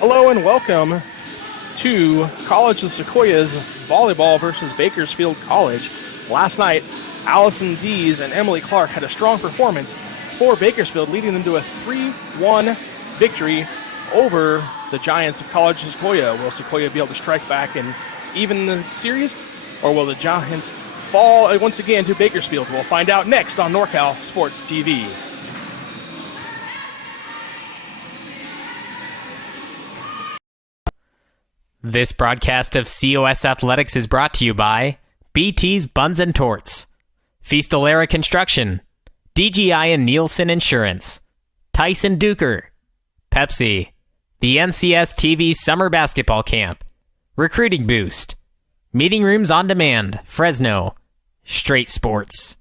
Hello and welcome to College of Sequoias Volleyball versus Bakersfield College. Last night, Allison Dees and Emily Clark had a strong performance for Bakersfield, leading them to a 3-1 victory over the Giants of College of Sequoia. Will Sequoia be able to strike back and even the series, or will the Giants fall once again to Bakersfield? We'll find out next on NorCal Sports TV. This broadcast of COS Athletics is brought to you by BT's Buns and Torts, Feastalara Construction, DGI and Nielsen Insurance, Tyson Duker, Pepsi, the NCS TV Summer Basketball Camp, Recruiting Boost, Meeting Rooms on Demand, Fresno, Straight Sports.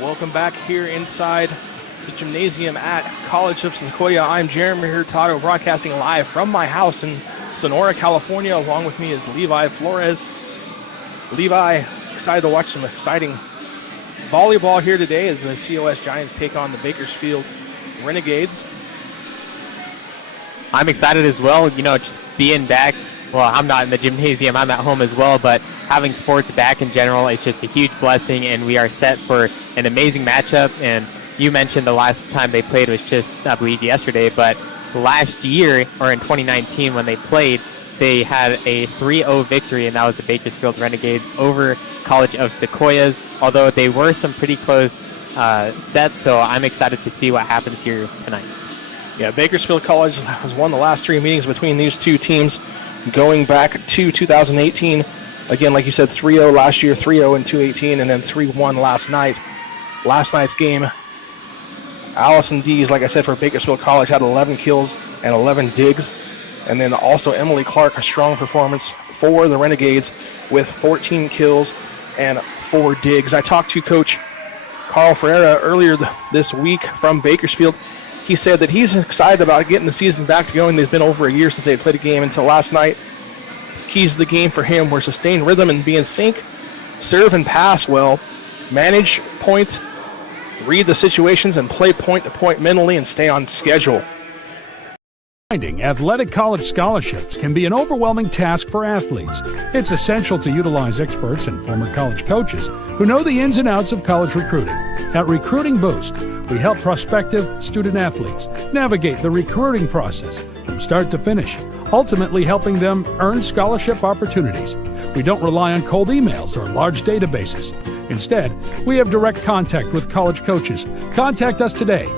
Welcome back here inside the gymnasium at College of Sequoia. I'm Jeremy Hurtado, broadcasting live from my house in Sonora, California. Along with me is Levi Flores. Levi, excited to watch some exciting volleyball here today as the COS Giants take on the Bakersfield Renegades. I'm excited as well, just being back. Well, I'm not in the gymnasium, I'm at home as well, but having sports back in general is just a huge blessing, and we are set for an amazing matchup. And you mentioned the last time they played was just, I believe, yesterday, but last year, or in 2019 when they played, they had a 3-0 victory, and that was the Bakersfield Renegades over College of Sequoias, although they were some pretty close sets, so I'm excited to see what happens here tonight. Yeah, Bakersfield College has won the last three meetings between these two teams going back to 2018. Again, like you said, 3-0 last year, 3-0 in 2018, and then 3-1 last night. Last night's game, Allison Dees, like I said, for Bakersfield College, had 11 kills and 11 digs. And then also Emily Clark, a strong performance for the Renegades with 14 kills and 4 digs. I talked to Coach Carl Ferreira earlier this week from Bakersfield. He said that he's excited about getting the season back going. It's been over a year since they played a game until last night. Keys to the game for him were sustained rhythm and be in sync, serve and pass well, manage points read the situations and play point to point mentally and stay on schedule. Finding athletic college scholarships can be an overwhelming task for athletes. It's essential to utilize experts and former college coaches who know the ins and outs of college recruiting. At Recruiting Boost, we help prospective student athletes navigate the recruiting process from start to finish, ultimately helping them earn scholarship opportunities. We don't rely on cold emails or large databases. Instead, we have direct contact with college coaches. Contact us today.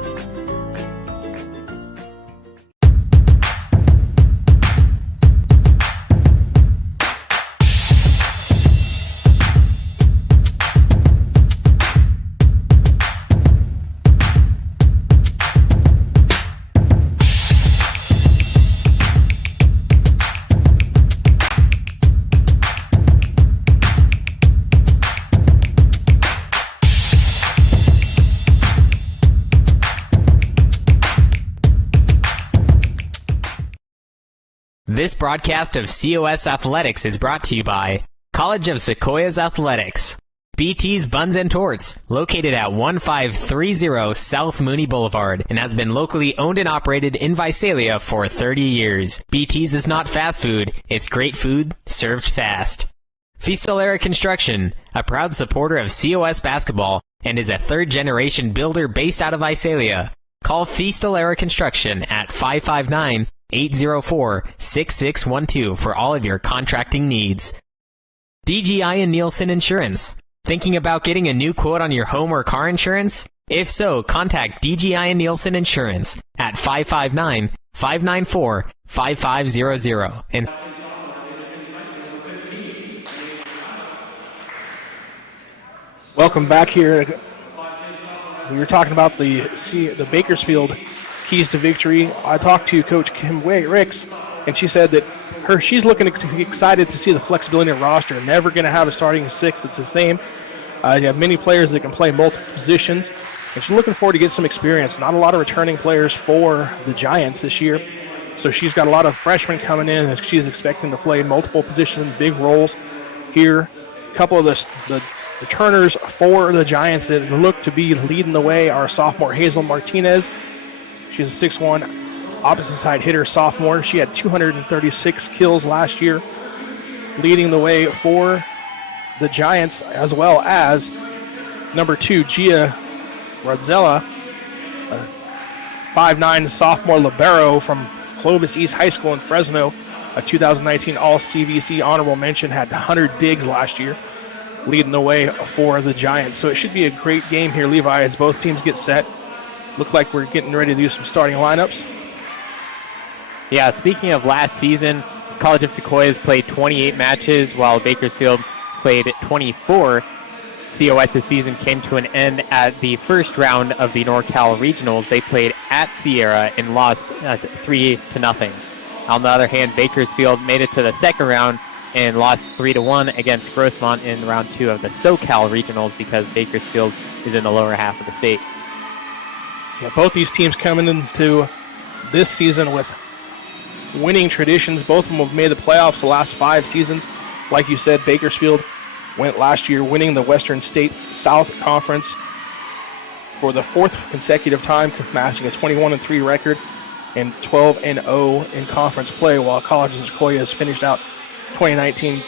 This broadcast of COS Athletics is brought to you by College of Sequoias Athletics, BT's Buns and Torts, located at 1530 South Mooney Boulevard, and has been locally owned and operated in Visalia for 30 years. BT's is not fast food, it's great food served fast. Feastolera Construction, a proud supporter of COS basketball, and is a third-generation builder based out of Visalia. Call Feastolera Construction at 559-804-6612 for all of your contracting needs. DGI and Nielsen Insurance. Thinking about getting a new quote on your home or car insurance? If so, contact DGI and Nielsen Insurance at 559-594-5500. And Welcome back here. We were talking about the Bakersfield keys to victory. I talked to Coach Kim Ricks, and she said that she's looking excited to see the flexibility in the roster. Never going to have a starting six. It's the same. You have many players that can play multiple positions, and she's looking forward to get some experience. Not a lot of returning players for the Giants this year, so she's got a lot of freshmen coming in, and she's expecting to play multiple positions, big roles here. A couple of the returners for the Giants that look to be leading the way are sophomore Hazel Martinez. She's a 6'1", opposite side hitter sophomore. She had 236 kills last year, leading the way for the Giants, as well as number 2, Gia Rodzella, a 5'9" sophomore libero from Clovis East High School in Fresno, a 2019 All-CVC honorable mention, had 100 digs last year, leading the way for the Giants. So it should be a great game here, Levi, as both teams get set. Look like we're getting ready to do some starting lineups. Yeah, speaking of last season, College of Sequoias played 28 matches while Bakersfield played 24. COS's season came to an end at the first round of the NorCal Regionals. They played at Sierra and lost 3-0. On the other hand, Bakersfield made it to the second round and lost 3-1 against Grossmont in round 2 of the SoCal Regionals because Bakersfield is in the lower half of the state. Yeah, both these teams coming into this season with winning traditions. Both of them have made the playoffs the last 5 seasons. Like you said, Bakersfield went last year winning the Western State South Conference for the 4th consecutive time, amassing a 21-3 record and 12-0 in conference play, while College of Sequoias finished out 2019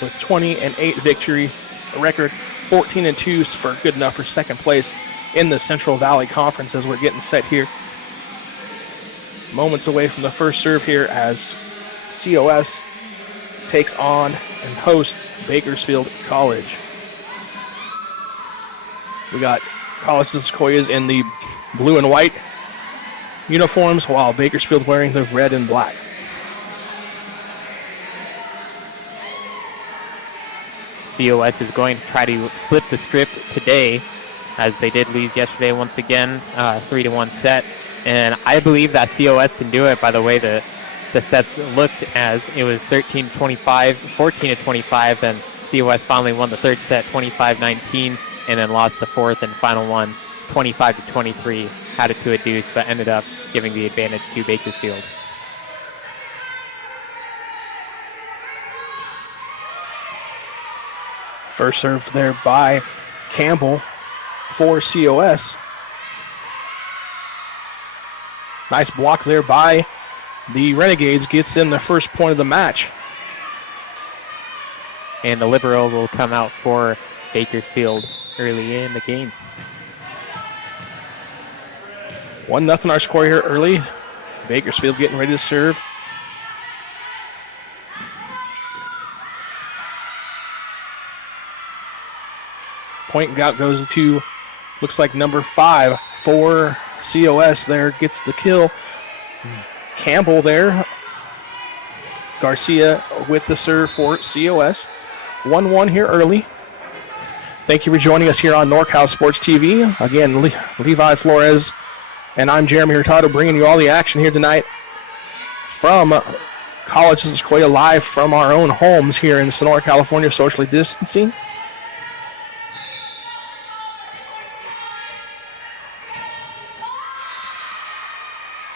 with 20-8 victory record, 14-2 for good enough for second place in the Central Valley Conference as we're getting set here. Moments away from the first serve here as COS takes on and hosts Bakersfield College. We got College of Sequoias in the blue and white uniforms, while Bakersfield wearing the red and black. COS is going to try to flip the script today, as they did lose yesterday once again, 3-1 set. And I believe that COS can do it by the way the sets looked, as it was 13-25, 14-25, then COS finally won the third set 25-19, and then lost the fourth and final one 25-23, had it to a deuce, but ended up giving the advantage to Bakersfield. First serve there by Campbell for COS. Nice block there by the Renegades. Gets them the first point of the match. And the libero will come out for Bakersfield early in the game. 1-0 our score here early. Bakersfield getting ready to serve. Point goes to, looks like number 5 for COS there. Gets the kill. Campbell there. Garcia with the serve for COS. 1-1 here early. Thank you for joining us here on NorCal Sports TV. Again, Levi Flores and I'm Jeremy Hurtado bringing you all the action here tonight from College of Sequoia, live from our own homes here in Sonora, California, socially distancing.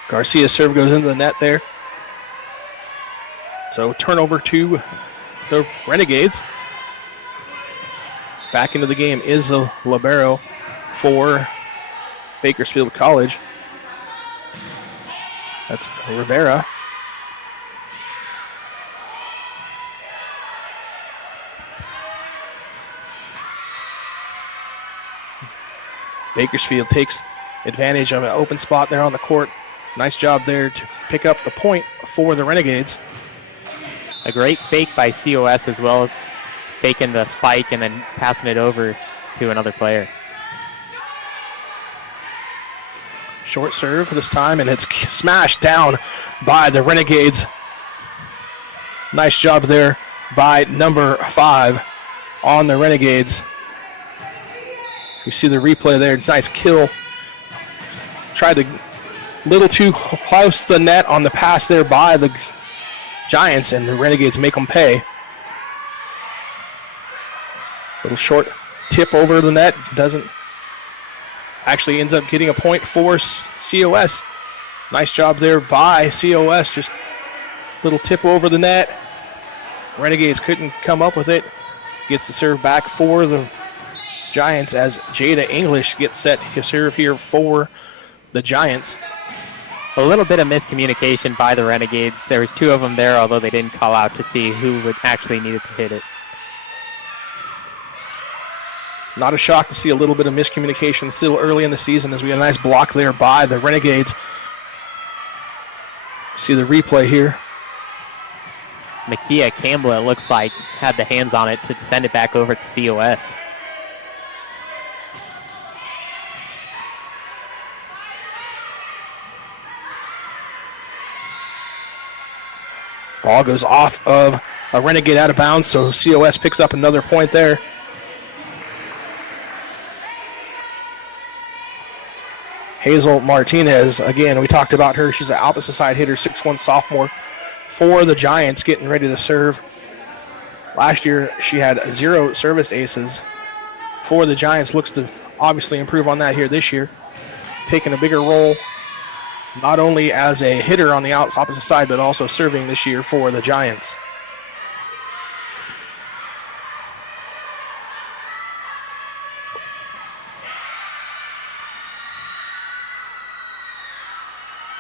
Garcia's serve goes into the net there. So turnover to the Renegades. Back into the game is the libero for Bakersfield College. That's Rivera. Bakersfield takes advantage of an open spot there on the court. Nice job there to pick up the point for the Renegades. A great fake by COS as well, faking the spike and then passing it over to another player. Short serve this time, and it's smashed down by the Renegades. Nice job there by number 5 on the Renegades. You see the replay there. Nice kill. Tried to little too close to the net on the pass there by the Giants, and the Renegades make them pay. Little short tip over the net. Doesn't actually ends up getting a point for COS. Nice job there by COS. Just little tip over the net. Renegades couldn't come up with it. Gets the serve back for the Giants as Jada English gets set to serve here for the Giants. A little bit of miscommunication by the Renegades. There was 2 of them there, although they didn't call out to see who would actually needed to hit it. Not a shock to see a little bit of miscommunication still early in the season, as we had a nice block there by the Renegades. See the replay here. Makia Campbell, it looks like, had the hands on it to send it back over to COS. Ball goes off of a Renegade out of bounds, so COS picks up another point there. Hazel Martinez, again, we talked about her. She's an opposite side hitter, 6'1" sophomore for the Giants, getting ready to serve. Last year, she had 0 service aces for the Giants. Looks to obviously improve on that here this year. Taking a bigger role, not only as a hitter on the opposite side, but also serving this year for the Giants.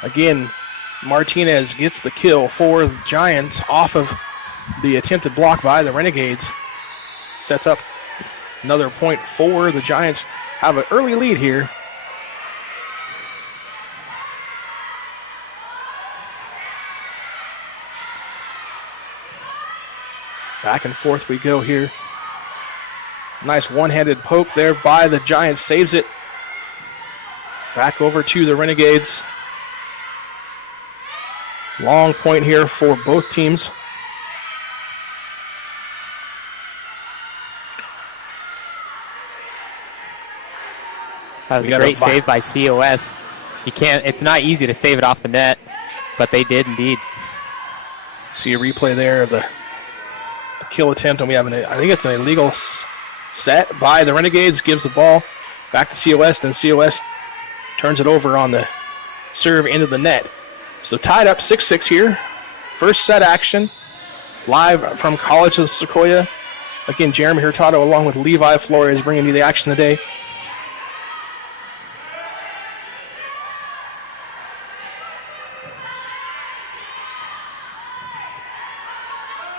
Again, Martinez gets the kill for the Giants off of the attempted block by the Renegades. Sets up another point for the Giants. Have an early lead here. Back and forth we go here. Nice one-handed poke there by the Giants. Saves it. Back over to the Renegades. Long point here for both teams. That was a great save by COS. It's not easy to save it off the net, but they did indeed. See a replay there of the kill attempt, and we have I think it's an illegal set by the Renegades. Gives the ball back to COS, then COS turns it over on the serve into the net. So tied up 6-6 here. First set action live from College of Sequoia. Again, Jeremy Hurtado along with Levi Flores bringing you the action today.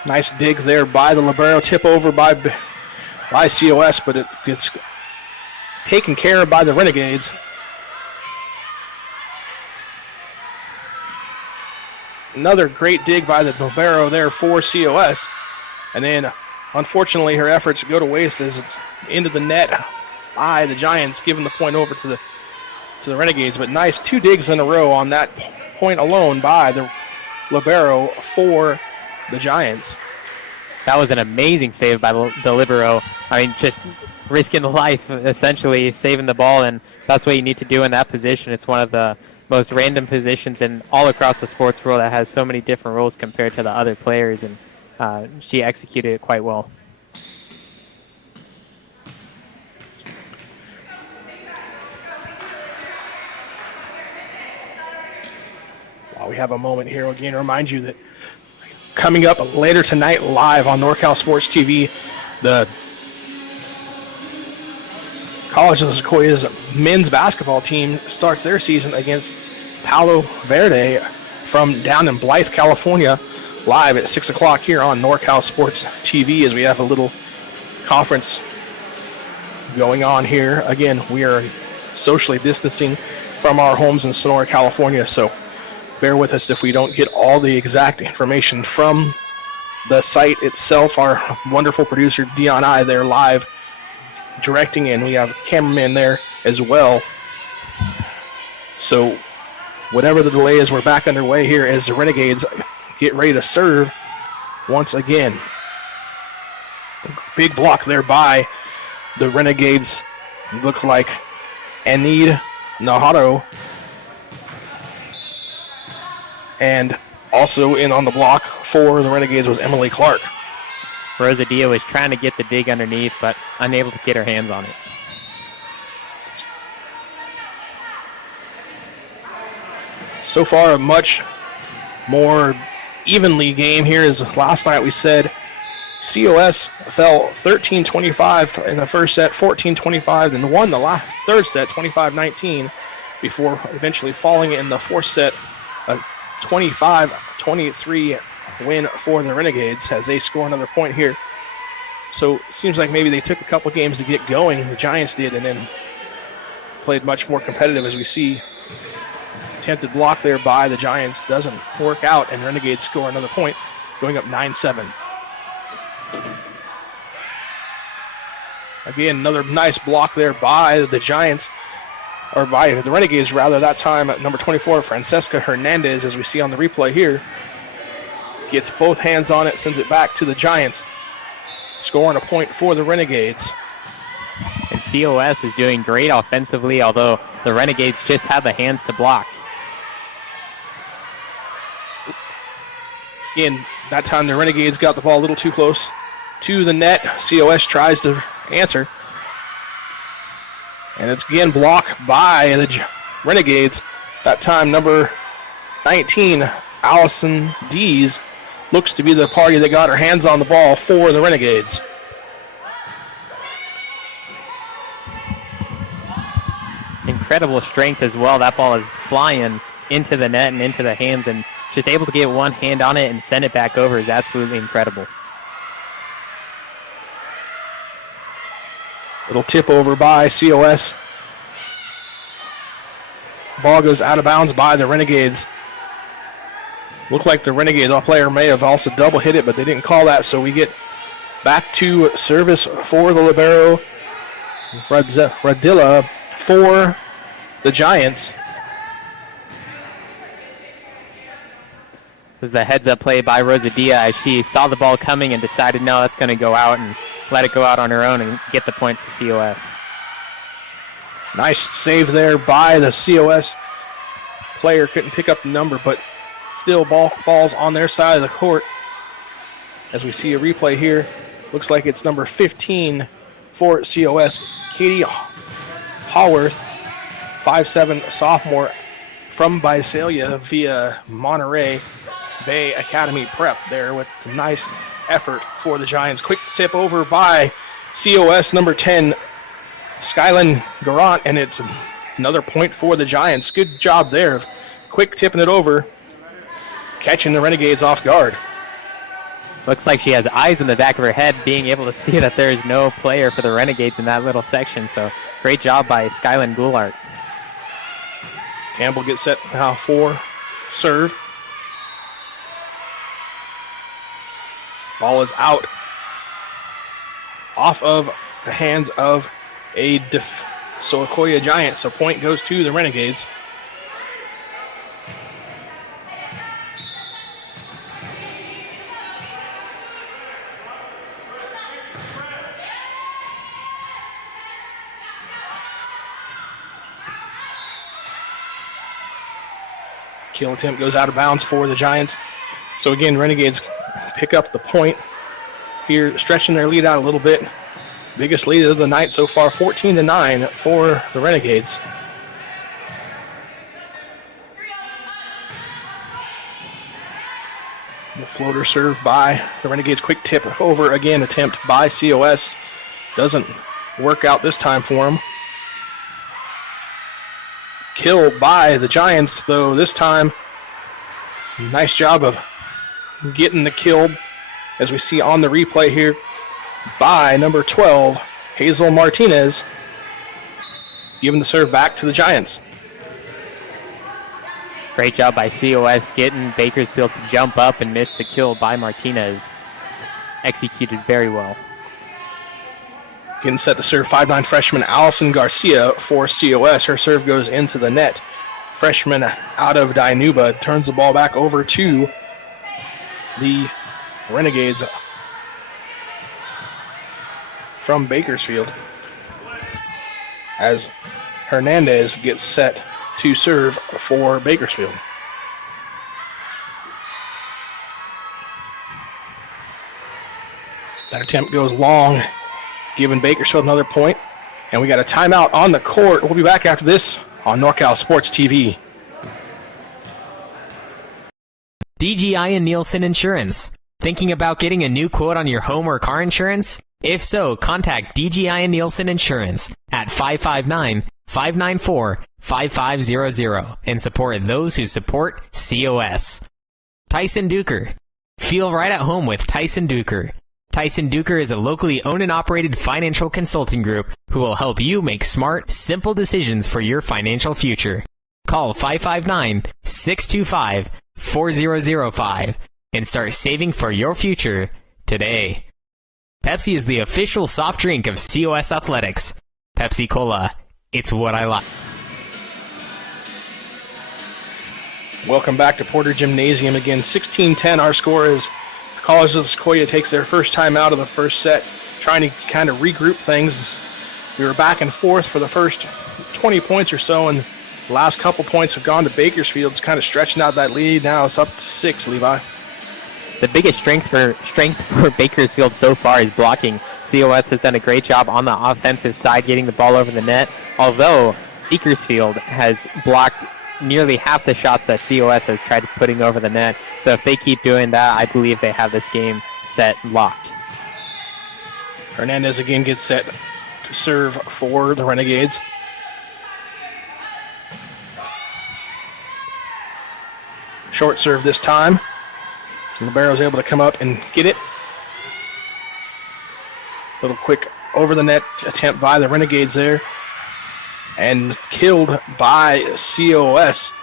Nice dig there by the libero. Tip over by COS, but it gets taken care of by the Renegades. Another great dig by the libero there for COS. And then, unfortunately, her efforts go to waste as it's into the net by the Giants, giving the point over to the Renegades. But nice 2 digs in a row on that point alone by the libero for the Giants. That was an amazing save by the libero. I mean, just risking life, essentially, saving the ball, and that's what you need to do in that position. It's one of the most random positions in all across the sports world that has so many different roles compared to the other players, and she executed it quite well. While we have a moment here, again, remind you that coming up later tonight live on NorCal Sports TV, the College of the Sequoias men's basketball team starts their season against Palo Verde from down in Blythe, California, live at 6 o'clock here on NorCal Sports TV as we have a little conference going on here. Again, we are socially distancing from our homes in Sonora, California, so bear with us if we don't get all the exact information from the site itself. Our wonderful producer, Dion I, there live directing, and we have cameramen there as well. So whatever the delay is, we're back underway here as the Renegades get ready to serve once again. Big block there by the Renegades. Looks like Anid Nahato. And also in on the block for the Renegades was Emily Clark. Rosadia was trying to get the dig underneath, but unable to get her hands on it. So far, a much more evenly game here as last night we said COS fell 13-25 in the first set, 14-25, and won the third set 25-19 before eventually falling in the fourth set, a 25-23 win for the Renegades as they score another point here. So it seems like maybe they took a couple games to get going, the Giants did, and then played much more competitive as we see. Attempted block there by the Giants doesn't work out, and Renegades score another point, going up 9-7. Again, another nice block there by the Giants, or by the Renegades rather, that time at number 24, Francesca Hernandez, as we see on the replay here. Gets both hands on it, sends it back to the Giants, scoring a point for the Renegades. And COS is doing great offensively, although the Renegades just have the hands to block. Again, that time the Renegades got the ball a little too close to the net. COS tries to answer. And it's again blocked by the Renegades. That time number 19, Allison Dees, looks to be the party that got her hands on the ball for the Renegades. Incredible strength as well. That ball is flying into the net and into the hands, and just able to get one hand on it and send it back over is absolutely incredible. Little tip over by COS. Ball goes out of bounds by the Renegades. Looked like the Renegade player may have also double hit it, but they didn't call that, so we get back to service for the libero, Radilla, for the Giants. It was the heads-up play by Rosadia as she saw the ball coming and decided, no, that's going to go out, and let it go out on her own and get the point for COS. Nice save there by the COS player. Couldn't pick up the number, but still ball falls on their side of the court. As we see a replay here, looks like it's number 15 for COS, Katie Haworth, 5'7" sophomore from Visalia via Monterey Bay Academy Prep there with a nice effort for the Giants. Quick tip over by COS number 10, Skyland Garant, and it's another point for the Giants. Good job there. Quick tipping it over, catching the Renegades off guard. looks like she has eyes in the back of her head, being able to see that there is no player for the Renegades in that little section. So great job by Skyland Goulart. Campbell gets set now for serve. Ball is out off of the hands of a Sequoia Giant, so point goes to the Renegades. Kill attempt goes out of bounds for the Giants. So again, Renegades pick up the point here, stretching their lead out a little bit. Biggest lead of the night so far, 14-9 for the Renegades. The floater served by the Renegades. Quick tip over again, attempt by COS. Doesn't work out this time for them. Kill by the Giants, though, this time. Nice job of getting the kill, as we see on the replay here, by number 12, Hazel Martinez, giving the serve back to the Giants. Great job by COS getting Bakersfield to jump up and miss the kill by Martinez. Executed very well. Getting set to serve 5'9" freshman Allison Garcia for COS. Her serve goes into the net. Freshman out of Dinuba turns the ball back over to the Renegades from Bakersfield, as Hernandez gets set to serve for Bakersfield. That attempt goes long, giving Bakersfield another point. And we got a timeout on the court. We'll be back after this on NorCal Sports TV. DGI and Nielsen Insurance. Thinking about getting a new quote on your home or car insurance? If so, contact DGI and Nielsen Insurance at 559-594-5500 and support those who support COS. Tyson Duker. Feel right at home with Tyson Duker. Tyson Duker is a locally owned and operated financial consulting group who will help you make smart, simple decisions for your financial future. Call 559-625-4005 and start saving for your future today. Pepsi is the official soft drink of COS Athletics. Pepsi Cola, it's what I like. Welcome back to Porter Gymnasium. Again, 16-10 our score is College of Sequoia takes their first time out of the first set, trying to kind of regroup things. We were back and forth for the first 20 points or so, and the last couple points have gone to Bakersfield. It's kind of stretching out that lead. Now it's up to 6, Levi. The biggest strength for Bakersfield so far is blocking. COS has done a great job on the offensive side getting the ball over the net, although Bakersfield has blocked nearly half the shots that COS has tried putting over the net. So if they keep doing that, I believe they have this game set locked. Hernandez again gets set to serve for the Renegades. Short serve this time. Libero's able to come up and get it. Little quick over the net attempt by the Renegades there. And killed by COS.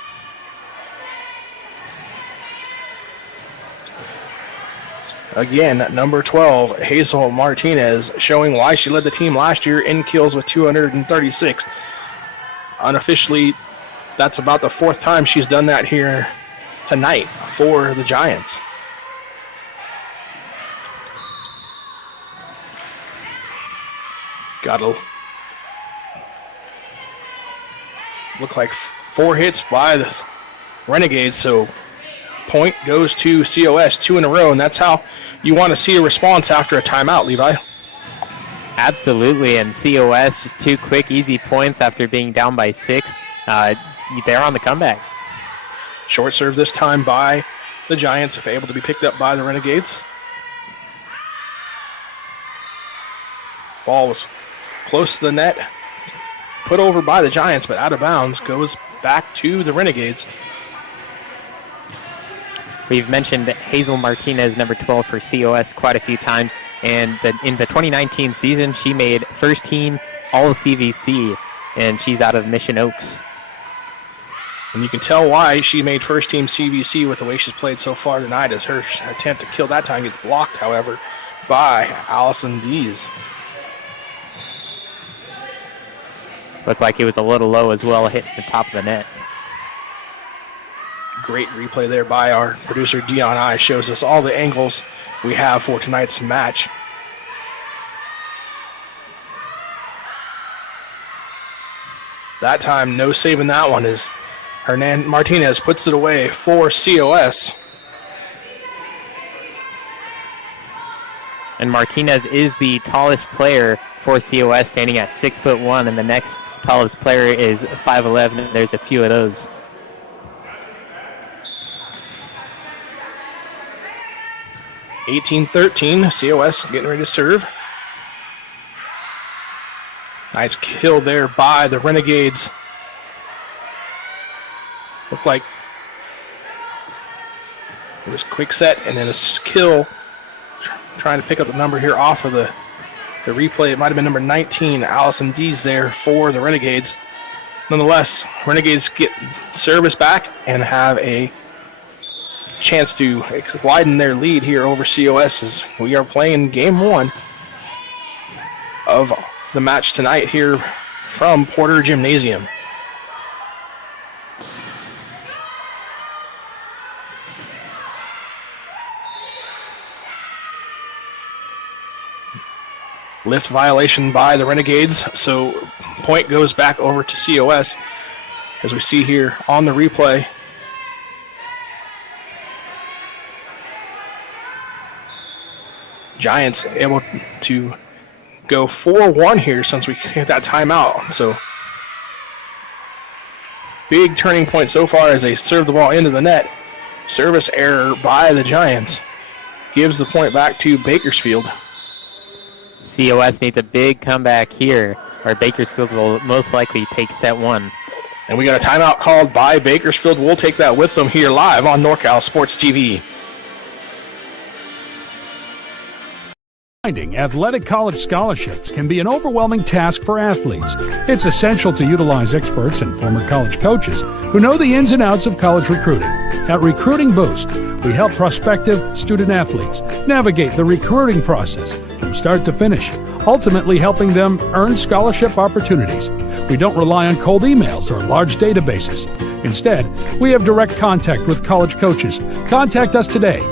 Again, number 12, Hazel Martinez, showing why she led the team last year in kills with 236. Unofficially, that's about the 4th time she's done that here tonight for the Giants. Got to look like 4 hits by the Renegades, so point goes to COS, 2 in a row, and that's how you want to see a response after a timeout, Levi. Absolutely, and COS just 2 quick, easy points after being down by 6. They're on the comeback. Short serve this time by the Giants, able to be picked up by the Renegades. Ball was close to the net. Put over by the Giants, but out of bounds, goes back to the Renegades. we've mentioned Hazel Martinez, number 12 for COS, quite a few times. And in the 2019 season, she made first team All-CVC, and she's out of Mission Oaks. And you can tell why she made first team CVC with the way she's played so far tonight, as her attempt to kill that time gets blocked, however, by Allison Dees. Looked like it was a little low as well, hitting the top of the net. Great replay there by our producer, Dion I, shows us all the angles we have for tonight's match. That time, no saving that one as Hernan Martinez puts it away for COS. And Martinez is the tallest player for COS, standing at 6'1", and the next tallest player is 5'11", and there's a few of those. (18-13), COS getting ready to serve. Nice kill there by the Renegades. Looked like it was quick set and then a kill. Trying to pick up the number here off of the replay. It might have been number 19, Allison Dees there for the Renegades. Nonetheless, Renegades get service back and have a chance to widen their lead here over COS as we are playing game one of the match tonight here from Porter Gymnasium. Lift violation by the Renegades, so point goes back over to COS as we see here on the replay. Giants able to go 4-1 here since we hit that timeout. So big turning point so far as they serve the ball into the net. Service error by the Giants gives the point back to Bakersfield. COS needs a big comeback here, or Bakersfield will most likely take set one. And we got a timeout called by Bakersfield. We'll take that with them here live on NorCal Sports TV. Finding athletic college scholarships can be an overwhelming task for athletes. It's essential to utilize experts and former college coaches who know the ins and outs of college recruiting. At Recruiting Boost, we help prospective student athletes navigate the recruiting process from start to finish, ultimately helping them earn scholarship opportunities. We don't rely on cold emails or large databases. Instead, we have direct contact with college coaches. Contact us today.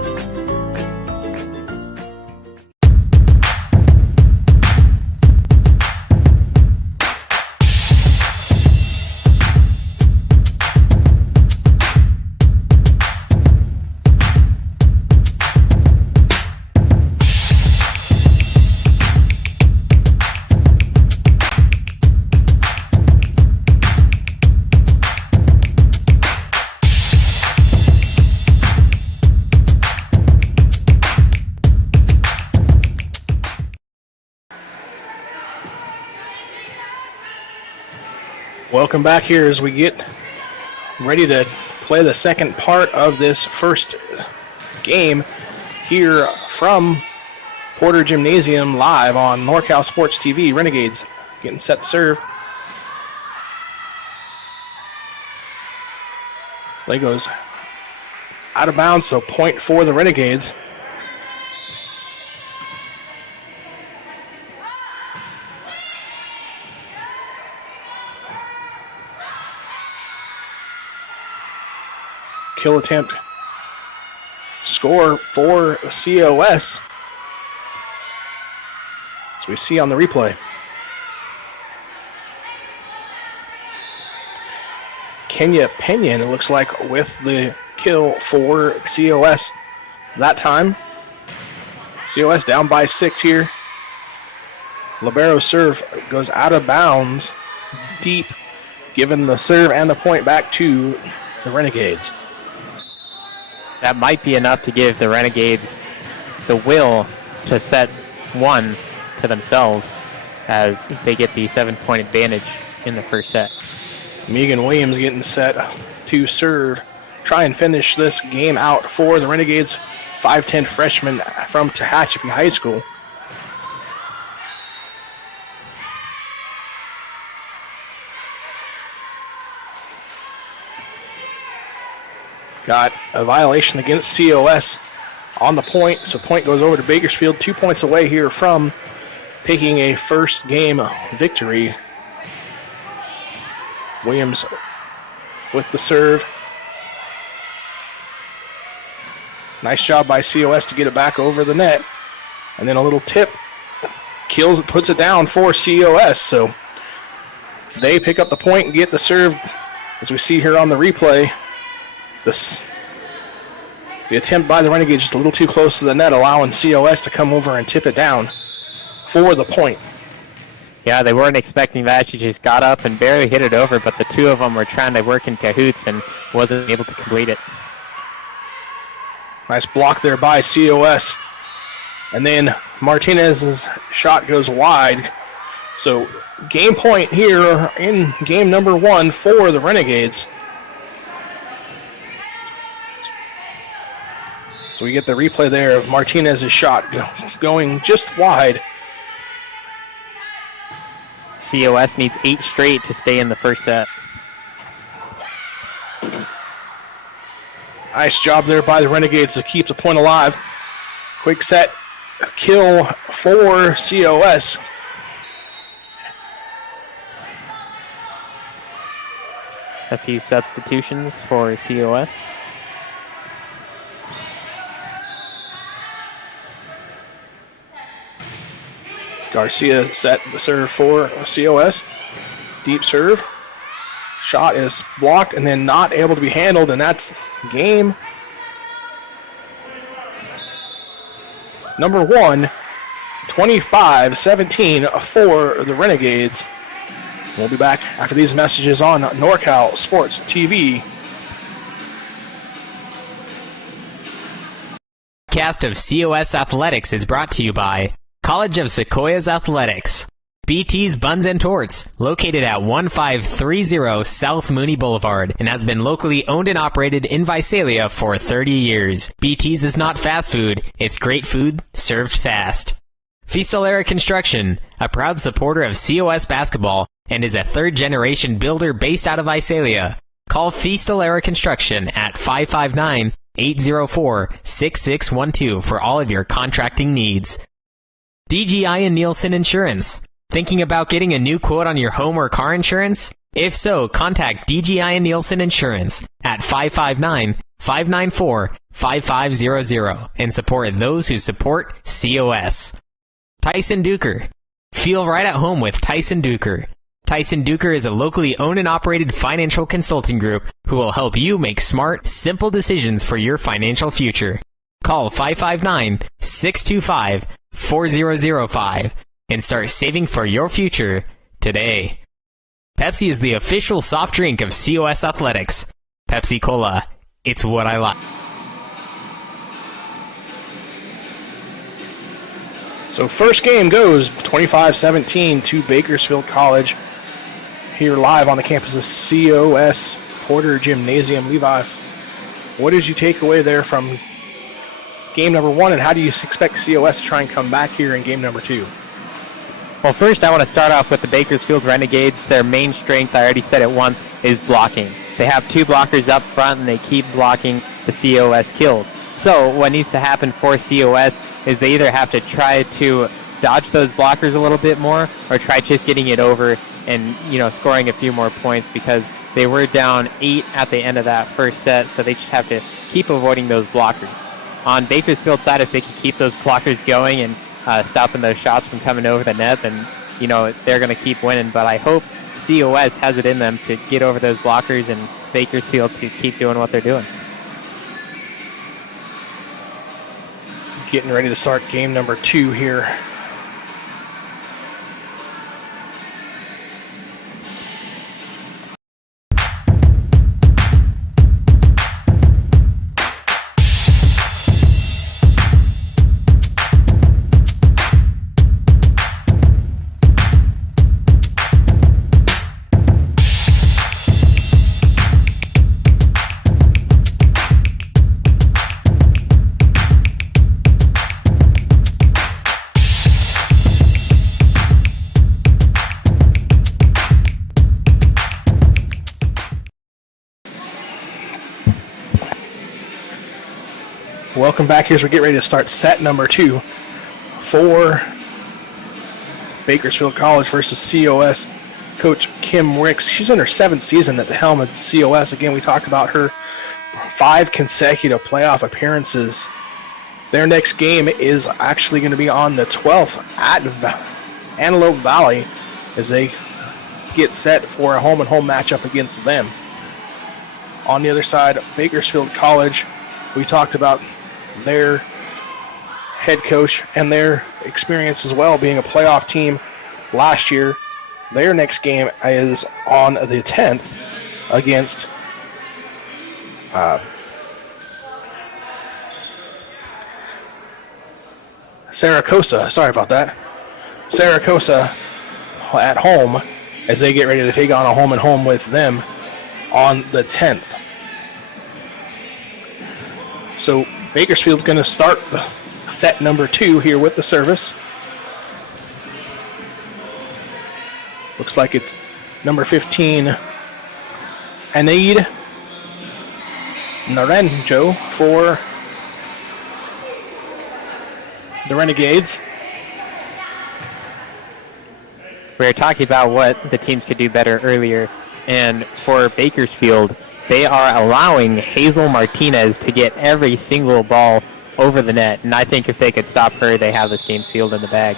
Welcome back here as we get ready to play the second part of this first game here from Porter Gymnasium live on NorCal Sports TV. Renegades getting set to serve. Play goes out of bounds, so point for the Renegades. Kill attempt. Score for COS. As we see on the replay. Kenya Pinion, it looks like, with the kill for COS that time. COS down by 6 here. Libero serve goes out of bounds deep, giving the serve and the point back to the Renegades. That might be enough to give the Renegades the will to set one to themselves as they get the 7-point advantage in the first set. Megan Williams getting set to serve try and finish this game out for the Renegades. 5'10" freshman from Tehachapi High School. Got a violation against COS on the point, so point goes over to Bakersfield. 2 points away here from taking a first game victory. Williams with the serve. Nice job by COS to get it back over the net. And then a little tip puts it down for COS. So they pick up the point and get the serve. As we see here on the replay, the attempt by the Renegades just a little too close to the net, allowing COS to come over and tip it down for the point. Yeah, they weren't expecting that. She just got up and barely hit it over, but the two of them were trying to work in cahoots and wasn't able to complete it. Nice block there by COS. And then Martinez's shot goes wide. So game point here in game number 1 for the Renegades. So we get the replay there of Martinez's shot going just wide. COS needs 8 straight to stay in the first set. Nice job there by the Renegades to keep the point alive. Quick set kill for COS. A few substitutions for COS. Garcia set the serve for COS. Deep serve. Shot is blocked and then not able to be handled, and that's game number 1, 25-17 for the Renegades. We'll be back after these messages on NorCal Sports TV. Cast of COS Athletics is brought to you by College of Sequoias Athletics. BT's Buns and Torts, located at 1530 South Mooney Boulevard, and has been locally owned and operated in Visalia for 30 years. BT's is not fast food, it's great food served fast. Fistolera Construction, a proud supporter of COS basketball, and is a third-generation builder based out of Visalia. Call Fistolera Construction at 559-804-6612 for all of your contracting needs. DGI and Nielsen Insurance. Thinking about getting a new quote on your home or car insurance? If so, contact DGI and Nielsen Insurance at 559-594-5500 and support those who support COS. Tyson Duker. Feel right at home with Tyson Duker. Tyson Duker is a locally owned and operated financial consulting group who will help you make smart, simple decisions for your financial future. Call 559-625-4005 and start saving for your future today. Pepsi is the official soft drink of COS Athletics. Pepsi Cola, it's what I like. So first game goes 25-17 to Bakersfield College. Here live on the campus of COS Porter Gymnasium. Levi, what did you take away there from game number 1, and how do you expect COS to try and come back here in game number 2? Well, first I want to start off with the Bakersfield Renegades. Their main strength, I already said it once, is blocking. They have 2 blockers up front, and they keep blocking the COS kills. So what needs to happen for COS is they either have to try to dodge those blockers a little bit more or try just getting it over and, scoring a few more points, because they were down 8 at the end of that first set, so they just have to keep avoiding those blockers. On Bakersfield's side, if they can keep those blockers going and stopping those shots from coming over the net, then they're going to keep winning. But I hope COS has it in them to get over those blockers and Bakersfield to keep doing what they're doing. Getting ready to start game number 2 here. Welcome back here as we get ready to start set number 2 for Bakersfield College versus COS. Coach Kim Ricks, she's in her 7th season at the helm of COS. Again, we talked about her 5 consecutive playoff appearances. Their next game is actually going to be on the 12th at Antelope Valley as they get set for a home-and-home matchup against them. On the other side, Bakersfield College, we talked about their head coach and their experience as well, being a playoff team last year. Their next game is on the 10th against Saracosa. Sorry about that. Saracosa at home as they get ready to take on a home-and-home with them on the 10th. So Bakersfield's going to start set number 2 here with the service. Looks like it's number 15, Anaid Naranjo for the Renegades. We were talking about what the teams could do better earlier, and for Bakersfield, they are allowing Hazel Martinez to get every single ball over the net, and I think if they could stop her, they have this game sealed in the bag.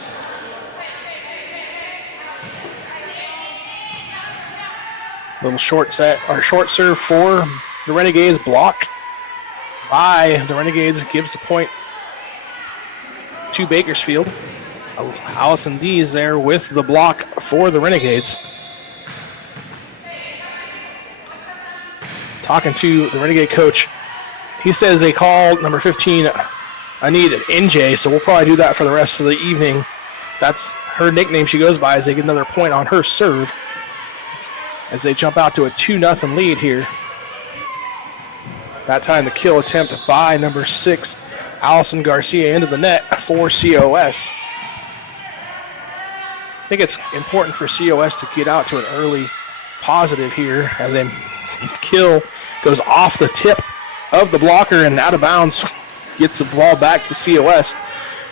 Little short set or short serve for the Renegades, block by the Renegades, gives the point to Bakersfield. Allison D is there with the block for the Renegades. Talking to the Renegade coach, he says they called number 15, I need an NJ, so we'll probably do that for the rest of the evening. That's her nickname she goes by as they get another point on her serve as they jump out to a 2-0 lead here. That time the kill attempt by number 6, Allison Garcia, into the net for COS. I think it's important for COS to get out to an early positive here as a kill goes off the tip of the blocker and out of bounds, gets the ball back to COS.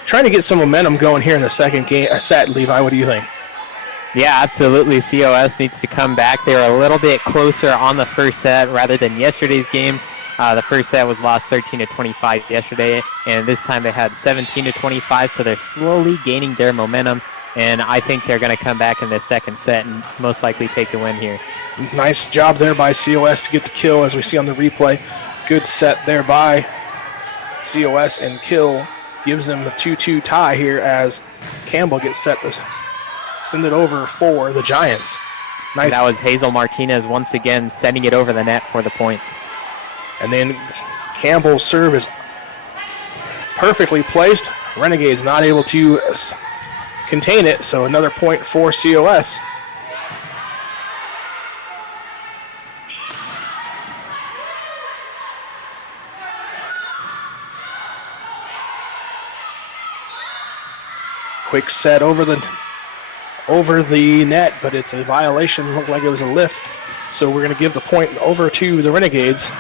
Trying to get some momentum going here in the second game set, Levi. What do you think? Yeah, absolutely. COS needs to come back. They were a little bit closer on the first set rather than yesterday's game. The first set was lost 13-25 yesterday, and this time they had 17-25, so they're slowly gaining their momentum, and I think they're going to come back in the second set and most likely take the win here. Nice job there by COS to get the kill, as we see on the replay. Good set there by COS, and kill gives them a 2-2 tie here as Campbell gets set to send it over for the Giants. Nice. And that was Hazel Martinez once again sending it over the net for the point. And then Campbell's serve is perfectly placed. Renegades not able to contain it, so another point for COS. Quick set over the net, but it's a violation. Looked like it was a lift, so we're going to give the point over to the Renegades.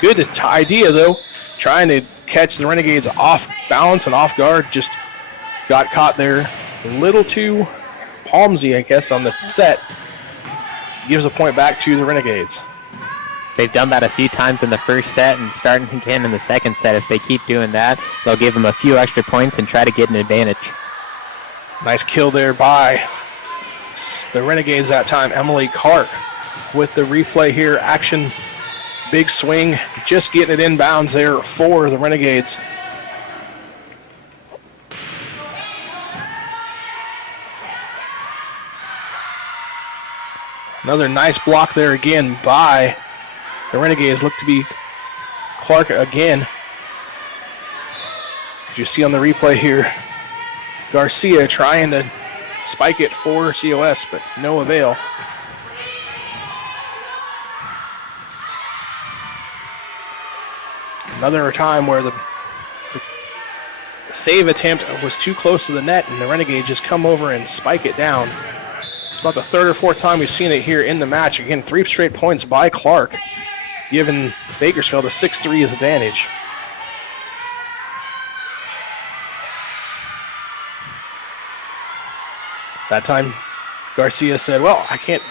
Good idea, though, trying to catch the Renegades off balance and off guard. Just got caught there a little too palmsy, I guess, on the set. Gives a point back to the Renegades. They've done that a few times in the first set and starting again in the second set. If they keep doing that, they'll give them a few extra points and try to get an advantage. Nice kill there by the Renegades that time. Emily Clark with the replay here. Action, big swing, just getting it inbounds there for the Renegades. Another nice block there again by the Renegades. Look to be Clark again. As you see on the replay here, Garcia trying to spike it for COS, but no avail. Another time where the save attempt was too close to the net, and the Renegades just come over and spike it down. It's about the third or fourth time we've seen it here in the match. Again, 3 straight points by Clark, giving Bakersfield a 6-3 advantage. That time, Garcia said, well, I can't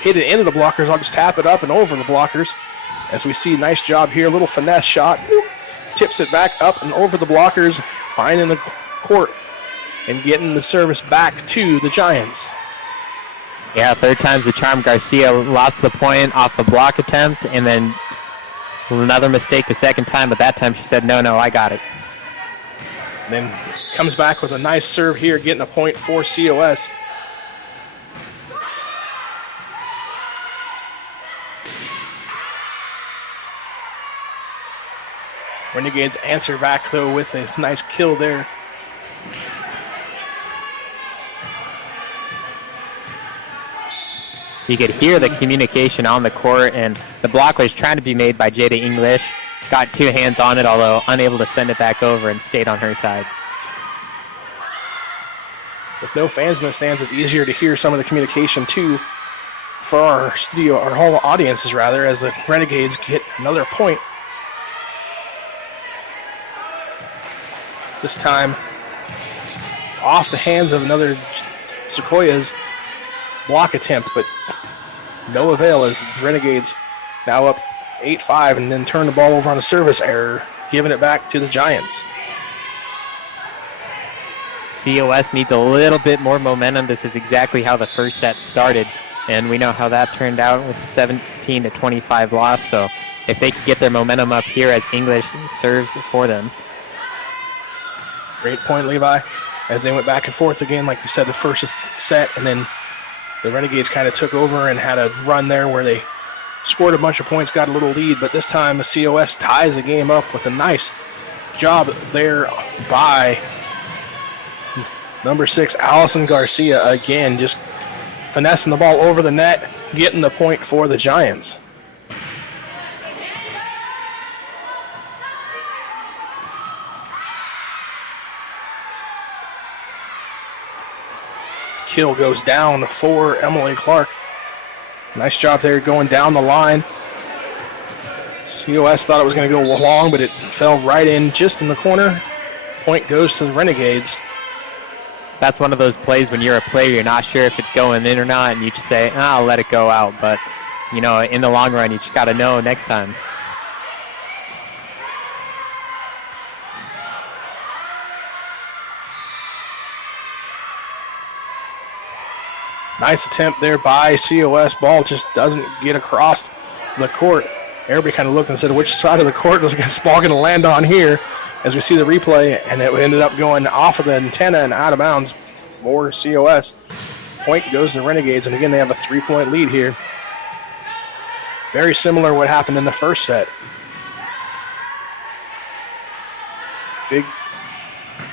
hit it into the blockers. I'll just tap it up and over the blockers. As we see, nice job here. Little finesse shot. Tips it back up and over the blockers, finding the court and getting the service back to the Giants. Yeah, third time's the charm. Garcia lost the point off a block attempt, and then another mistake the second time, but that time she said, no, I got it. Then comes back with a nice serve here, getting a point for COS. Renegades answer back, though, with a nice kill there. You could hear the communication on the court, and the block was trying to be made by Jada English. Got two hands on it, although unable to send it back over, and stayed on her side. With no fans in the stands, it's easier to hear some of the communication, too, for our home audiences, rather, as the Renegades get another point. This time, off the hands of another Sequoias block attempt, but no avail as the Renegades now up 8-5 and then turn the ball over on a service error, giving it back to the Giants. COS needs a little bit more momentum. This is exactly how the first set started, and we know how that turned out with a 17-25 loss, so if they could get their momentum up here as English serves for them. Great point, Levi, as they went back and forth again, like you said, the first set, and then the Renegades kind of took over and had a run there where they scored a bunch of points, got a little lead, but this time the COS ties the game up with a nice job there by number 6, Allison Garcia, again, just finessing the ball over the net, getting the point for the Giants. Kill goes down for Emily Clark. Nice job there going down the line. COS thought it was going to go long, but it fell right in just in the corner. Point goes to the Renegades. That's one of those plays when you're a player, you're not sure if it's going in or not, and you just say, I'll let it go out. But, you know, in the long run, you just got to know next time. Nice attempt there by COS. Ball just doesn't get across the court. Everybody kind of looked and said, which side of the court was this ball going to land on here? As we see the replay, and it ended up going off of the antenna and out of bounds for COS. Point goes to Renegades, and again, they have a 3-point lead here. Very similar to what happened in the first set. Big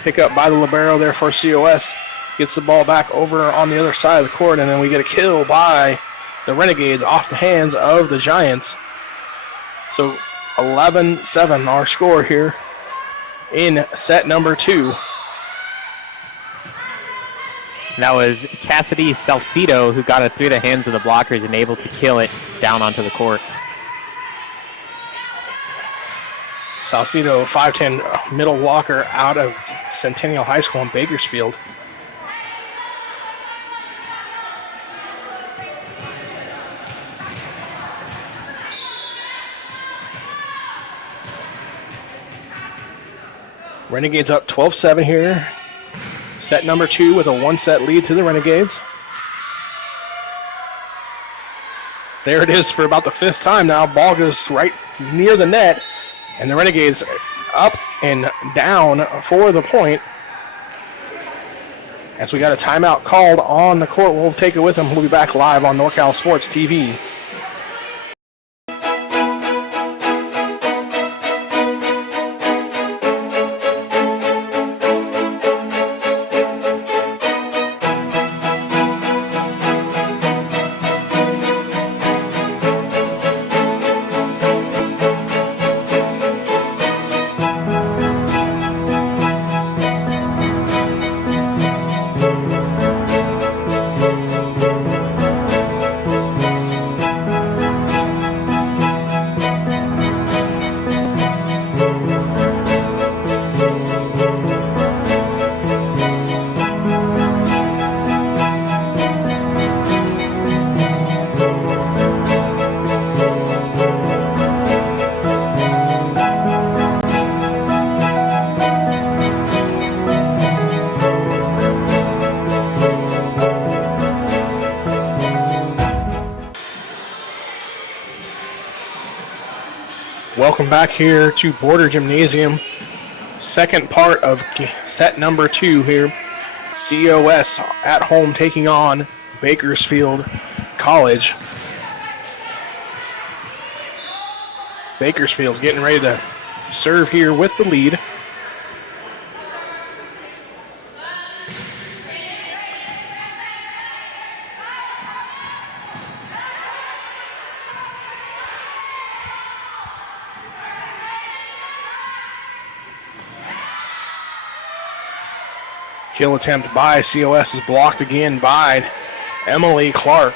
pickup by the libero there for COS. Gets the ball back over on the other side of the court, and then we get a kill by the Renegades off the hands of the Giants. So 11-7 our score here in set number 2. That was Cassidy Salcido who got it through the hands of the blockers and able to kill it down onto the court. Salcido, 5'10", middle blocker out of Centennial High School in Bakersfield. Renegades up 12-7 here. Set number 2 with a 1-set lead to the Renegades. There it is for about the 5th time now. Ball goes right near the net, and the Renegades up and down for the point. As we got a timeout called on the court, we'll take it with them. We'll be back live on NorCal Sports TV. Welcome back here to Border Gymnasium. Second part of set number 2 here. COS at home taking on Bakersfield College. Bakersfield getting ready to serve here with the lead. Kill attempt by COS is blocked again by Emily Clark.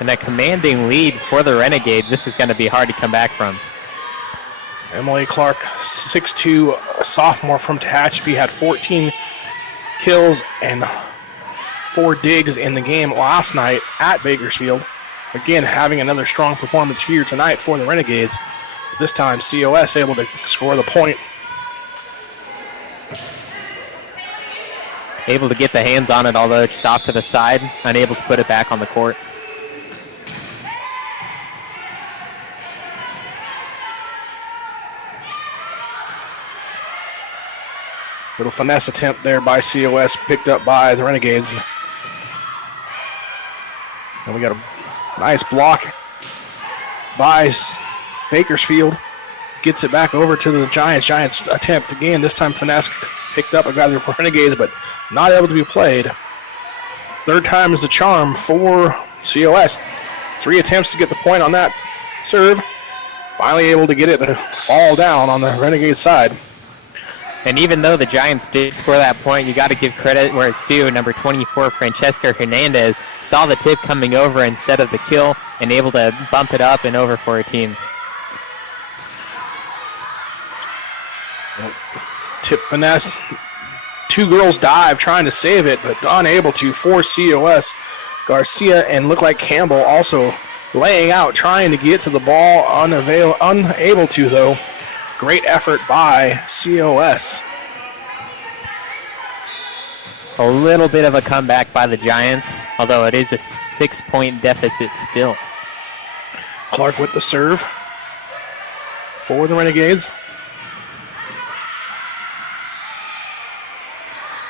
And that commanding lead for the Renegades, this is going to be hard to come back from. Emily Clark, 6'2", a sophomore from Tehachapi, had 14 kills and 4 digs in the game last night at Bakersfield. Again, having another strong performance here tonight for the Renegades. This time, COS able to score the point. Able to get the hands on it, although it's off to the side, unable to put it back on the court. Little finesse attempt there by COS, picked up by the Renegades. And we got a nice block by Bakersfield. Gets it back over to the Giants. Giants attempt again, this time finesse picked up by the Renegades, but not able to be played. Third time is the charm for COS. 3 attempts to get the point on that serve. Finally able to get it to fall down on the Renegade side. And even though the Giants did score that point, you got to give credit where it's due. Number 24, Francesca Hernandez, saw the tip coming over instead of the kill and able to bump it up and over for her team. Tip finesse. 2 girls dive trying to save it, but unable to for COS. Garcia and look like Campbell also laying out, trying to get to the ball, unable to though. Great effort by COS. A little bit of a comeback by the Giants, although it is a 6-point deficit still. Clark with the serve for the Renegades.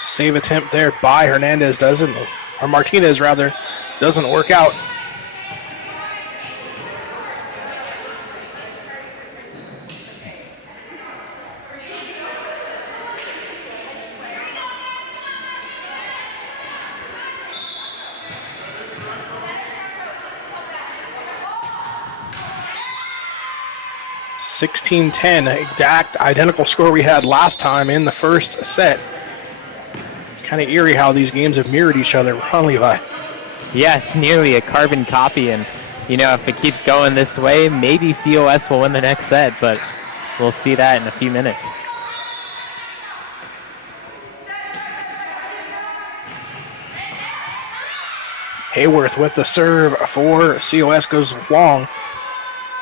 Save attempt there by Hernandez or Martinez rather, doesn't work out. (16-10), exact identical score we had last time in the first set. Kind of eerie how these games have mirrored each other, huh, Levi? Yeah, it's nearly a carbon copy, and if it keeps going this way, maybe COS will win the next set, but we'll see that in a few minutes. Hayworth with the serve for COS goes long,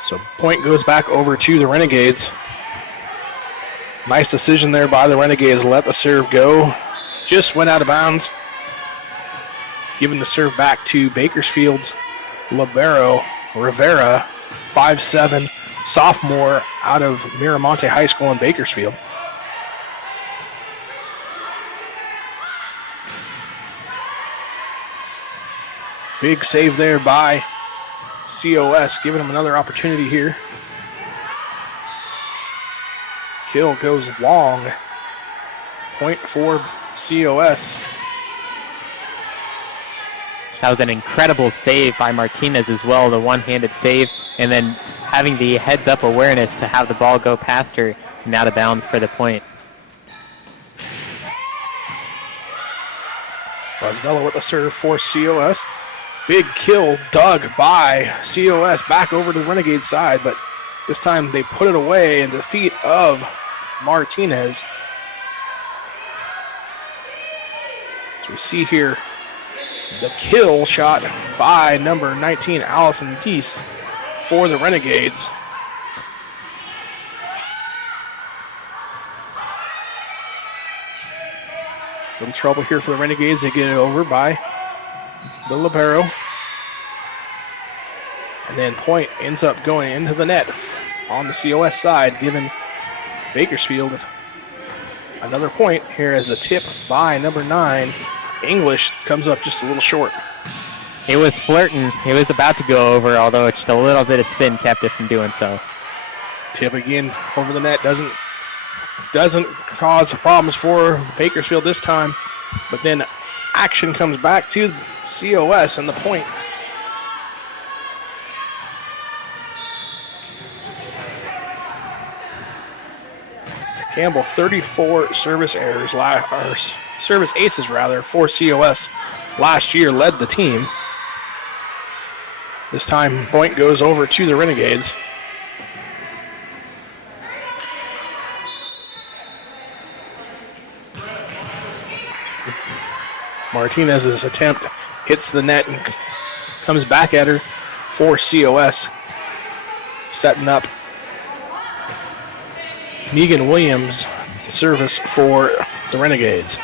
so point goes back over to the Renegades. Nice decision there by the Renegades, let the serve go. Just went out of bounds. Giving the serve back to Bakersfield's libero Rivera, 5'7", sophomore out of Miramonte High School in Bakersfield. Big save there by COS, giving him another opportunity here. Kill goes long. Point for COS. That was an incredible save by Martinez as well, the one-handed save, and then having the heads-up awareness to have the ball go past her and out of bounds for the point. Rosdella with the serve for COS. Big kill dug by COS back over to the Renegade side, but this time they put it away in defeat of Martinez. As we see here, the kill shot by number 19, Allison Teese, for the Renegades. Little trouble here for the Renegades. They get it over by the libero. And then point ends up going into the net on the COS side, giving Bakersfield another point here as a tip by number 9. English comes up just a little short. It was flirting. It was about to go over, although just a little bit of spin kept it from doing so. Tip again over the net doesn't cause problems for Bakersfield this time, but then action comes back to COS and the point. Campbell, 34 service errors, or service aces rather, for COS last year, led the team. This time, point goes over to the Renegades. Martinez's attempt hits the net and comes back at her for COS. Setting up Megan Williams, service for the Renegades.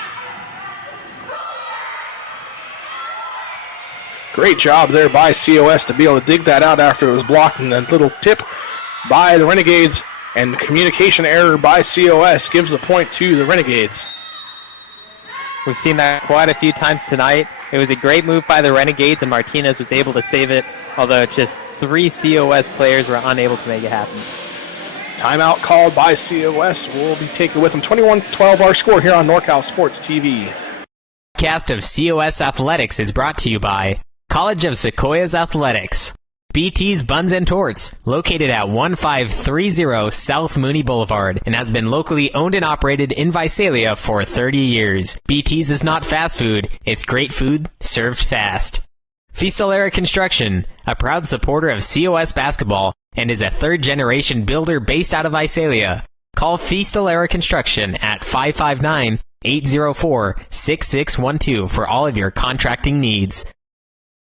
Great job there by COS to be able to dig that out after it was blocked, and a little tip by the Renegades and communication error by COS gives the point to the Renegades. We've seen that quite a few times tonight. It was a great move by the Renegades, and Martinez was able to save it, although just 3 COS players were unable to make it happen. Timeout called by COS will be taken with them. 21-12 our score here on NorCal Sports TV. Cast of COS Athletics is brought to you by College of Sequoias Athletics. BT's Buns and Torts, located at 1530 South Mooney Boulevard, and has been locally owned and operated in Visalia for 30 years. BT's is not fast food, it's great food served fast. Fistolera Construction, a proud supporter of COS basketball, and is a third-generation builder based out of Visalia. Call Fistolera Construction at 559-804-6612 for all of your contracting needs.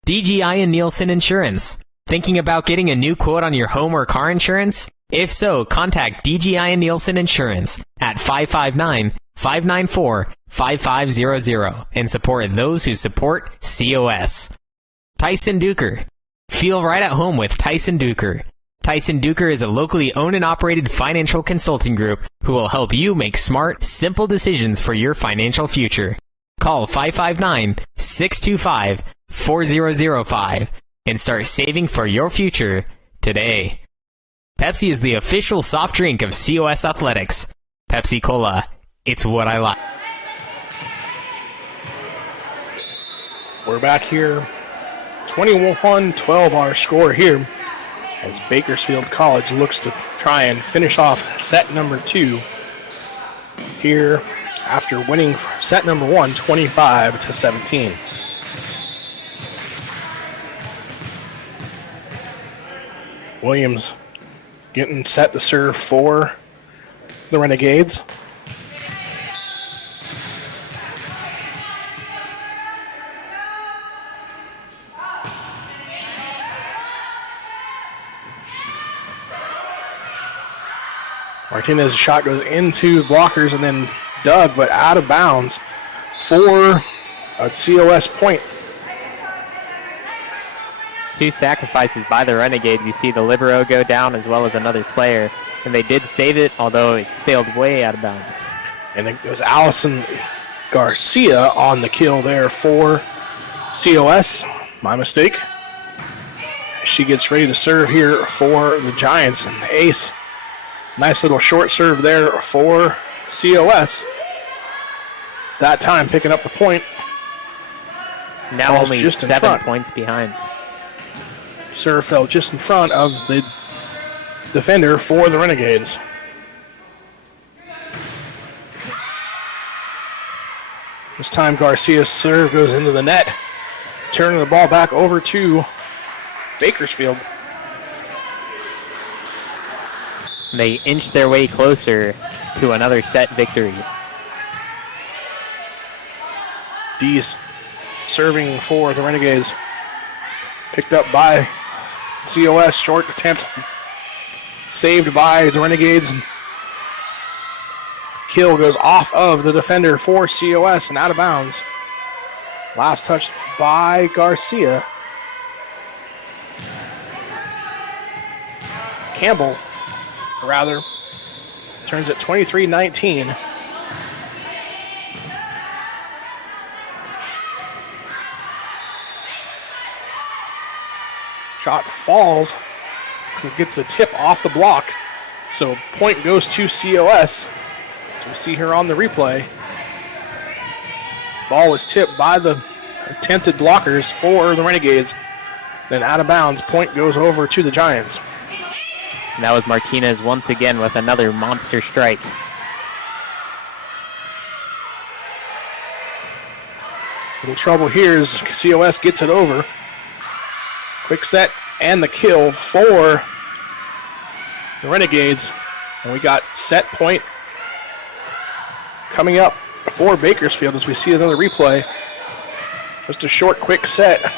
DGI and Nielsen Insurance. Thinking about getting a new quote on your home or car insurance? If so, contact DGI and Nielsen Insurance at 559-594-5500 and support those who support COS. Tyson Duker. Feel right at home with Tyson Duker. Tyson Duker is a locally owned and operated financial consulting group who will help you make smart, simple decisions for your financial future. Call 559-625-4005 and start saving for your future today. Pepsi is the official soft drink of COS Athletics. Pepsi Cola, it's what I like. We're back here. 21-12 our score here as Bakersfield College looks to try and finish off set number 2 here after winning set number 1 25-17. Williams getting set to serve for the Renegades. Martinez's shot goes into blockers and then dug, but out of bounds for a COS point. 2 sacrifices by the Renegades. You see the libero go down as well as another player, and they did save it, although it sailed way out of bounds. And it was Allison Garcia on the kill there for COS. My mistake. She gets ready to serve here for the Giants, and the ace. Nice little short serve there for COS. That time picking up the point. Now only just 7 points behind. Serve fell just in front of the defender for the Renegades. This time Garcia's serve goes into the net, turning the ball back over to Bakersfield. They inch their way closer to another set victory. Dees serving for the Renegades. Picked up by COS. Short attempt. Saved by the Renegades. Kill goes off of the defender for COS and out of bounds. Last touch by Garcia. Campbell, rather, turns it 23-19. Shot falls, gets the tip off the block, so point goes to COS. As we see here on the replay, ball was tipped by the attempted blockers for the Renegades. Then out of bounds, point goes over to the Giants. And that was Martinez once again with another monster strike. Little trouble here as COS gets it over. Quick set and the kill for the Renegades. And we got set point coming up for Bakersfield as we see another replay. Just a short, quick set.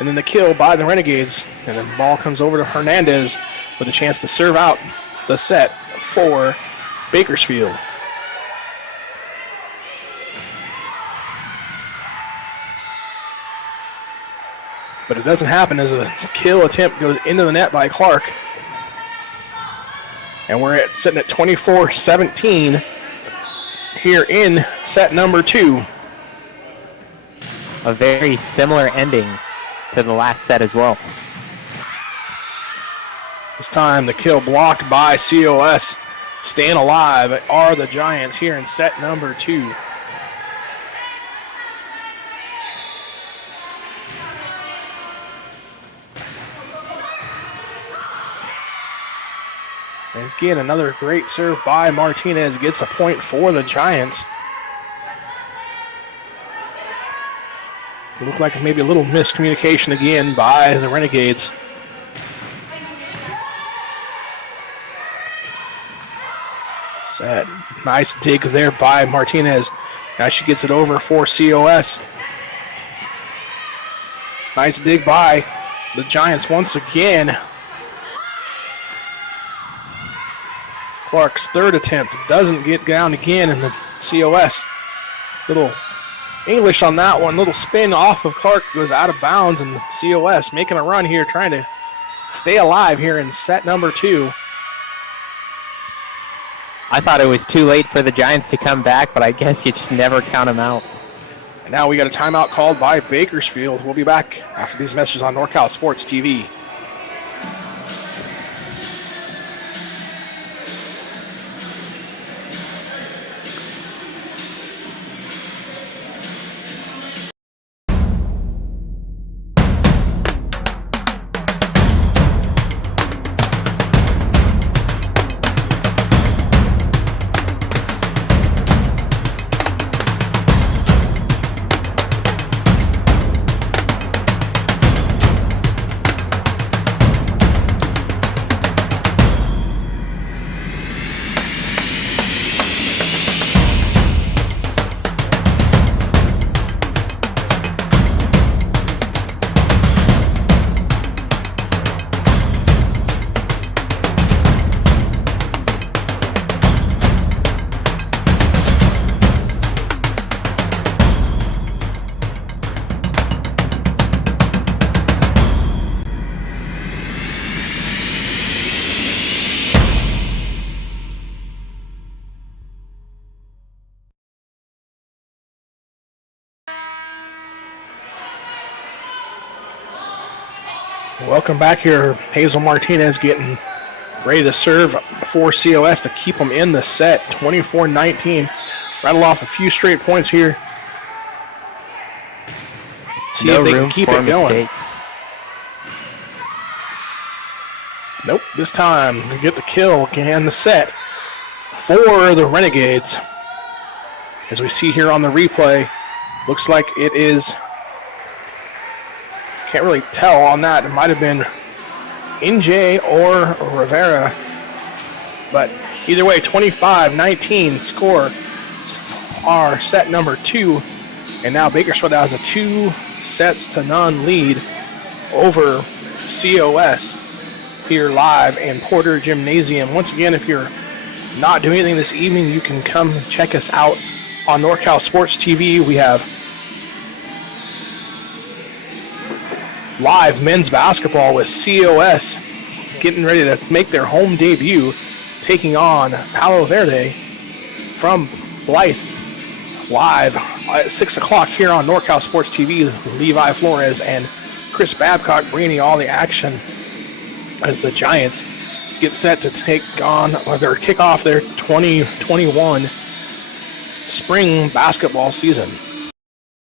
And then the kill by the Renegades. And then the ball comes over to Hernandez with a chance to serve out the set for Bakersfield. But it doesn't happen as a kill attempt goes into the net by Clark. And we're sitting at 24-17 here in set number 2. A very similar ending to the last set as well. This time the kill blocked by COS. Staying alive are the Giants here in set number 2. And again, another great serve by Martinez gets a point for the Giants. It looked like maybe a little miscommunication again by the Renegades. Set. Nice dig there by Martinez. Now she gets it over for COS. Nice dig by the Giants once again. Clark's third attempt doesn't get down again in the COS. Little English on that one. Little spin off of Clark, goes out of bounds, and COS making a run here, trying to stay alive here in set number 2. I thought it was too late for the Giants to come back, but I guess you just never count them out. And now we got a timeout called by Bakersfield. We'll be back after these messages on NorCal Sports TV. Welcome back here. Hazel Martinez getting ready to serve for COS to keep them in the set. 24-19. Rattle off a few straight points here. See if they can keep it going. Nope, this time they get the kill and the set for the Renegades. As we see here on the replay, looks like it is, can't really tell on that. It might have been NJ or Rivera. But either way, 25-19 score are set number 2. And now Bakersfield has a 2-0 lead over COS here live in Porter Gymnasium. Once again, if you're not doing anything this evening, you can come check us out on NorCal Sports TV. We have live men's basketball with COS getting ready to make their home debut, taking on Palo Verde from Blythe, live at 6 o'clock here on NorCal Sports TV. Levi Flores and Chris Babcock bringing all the action as the Giants get set to kick off their 2021 spring basketball season.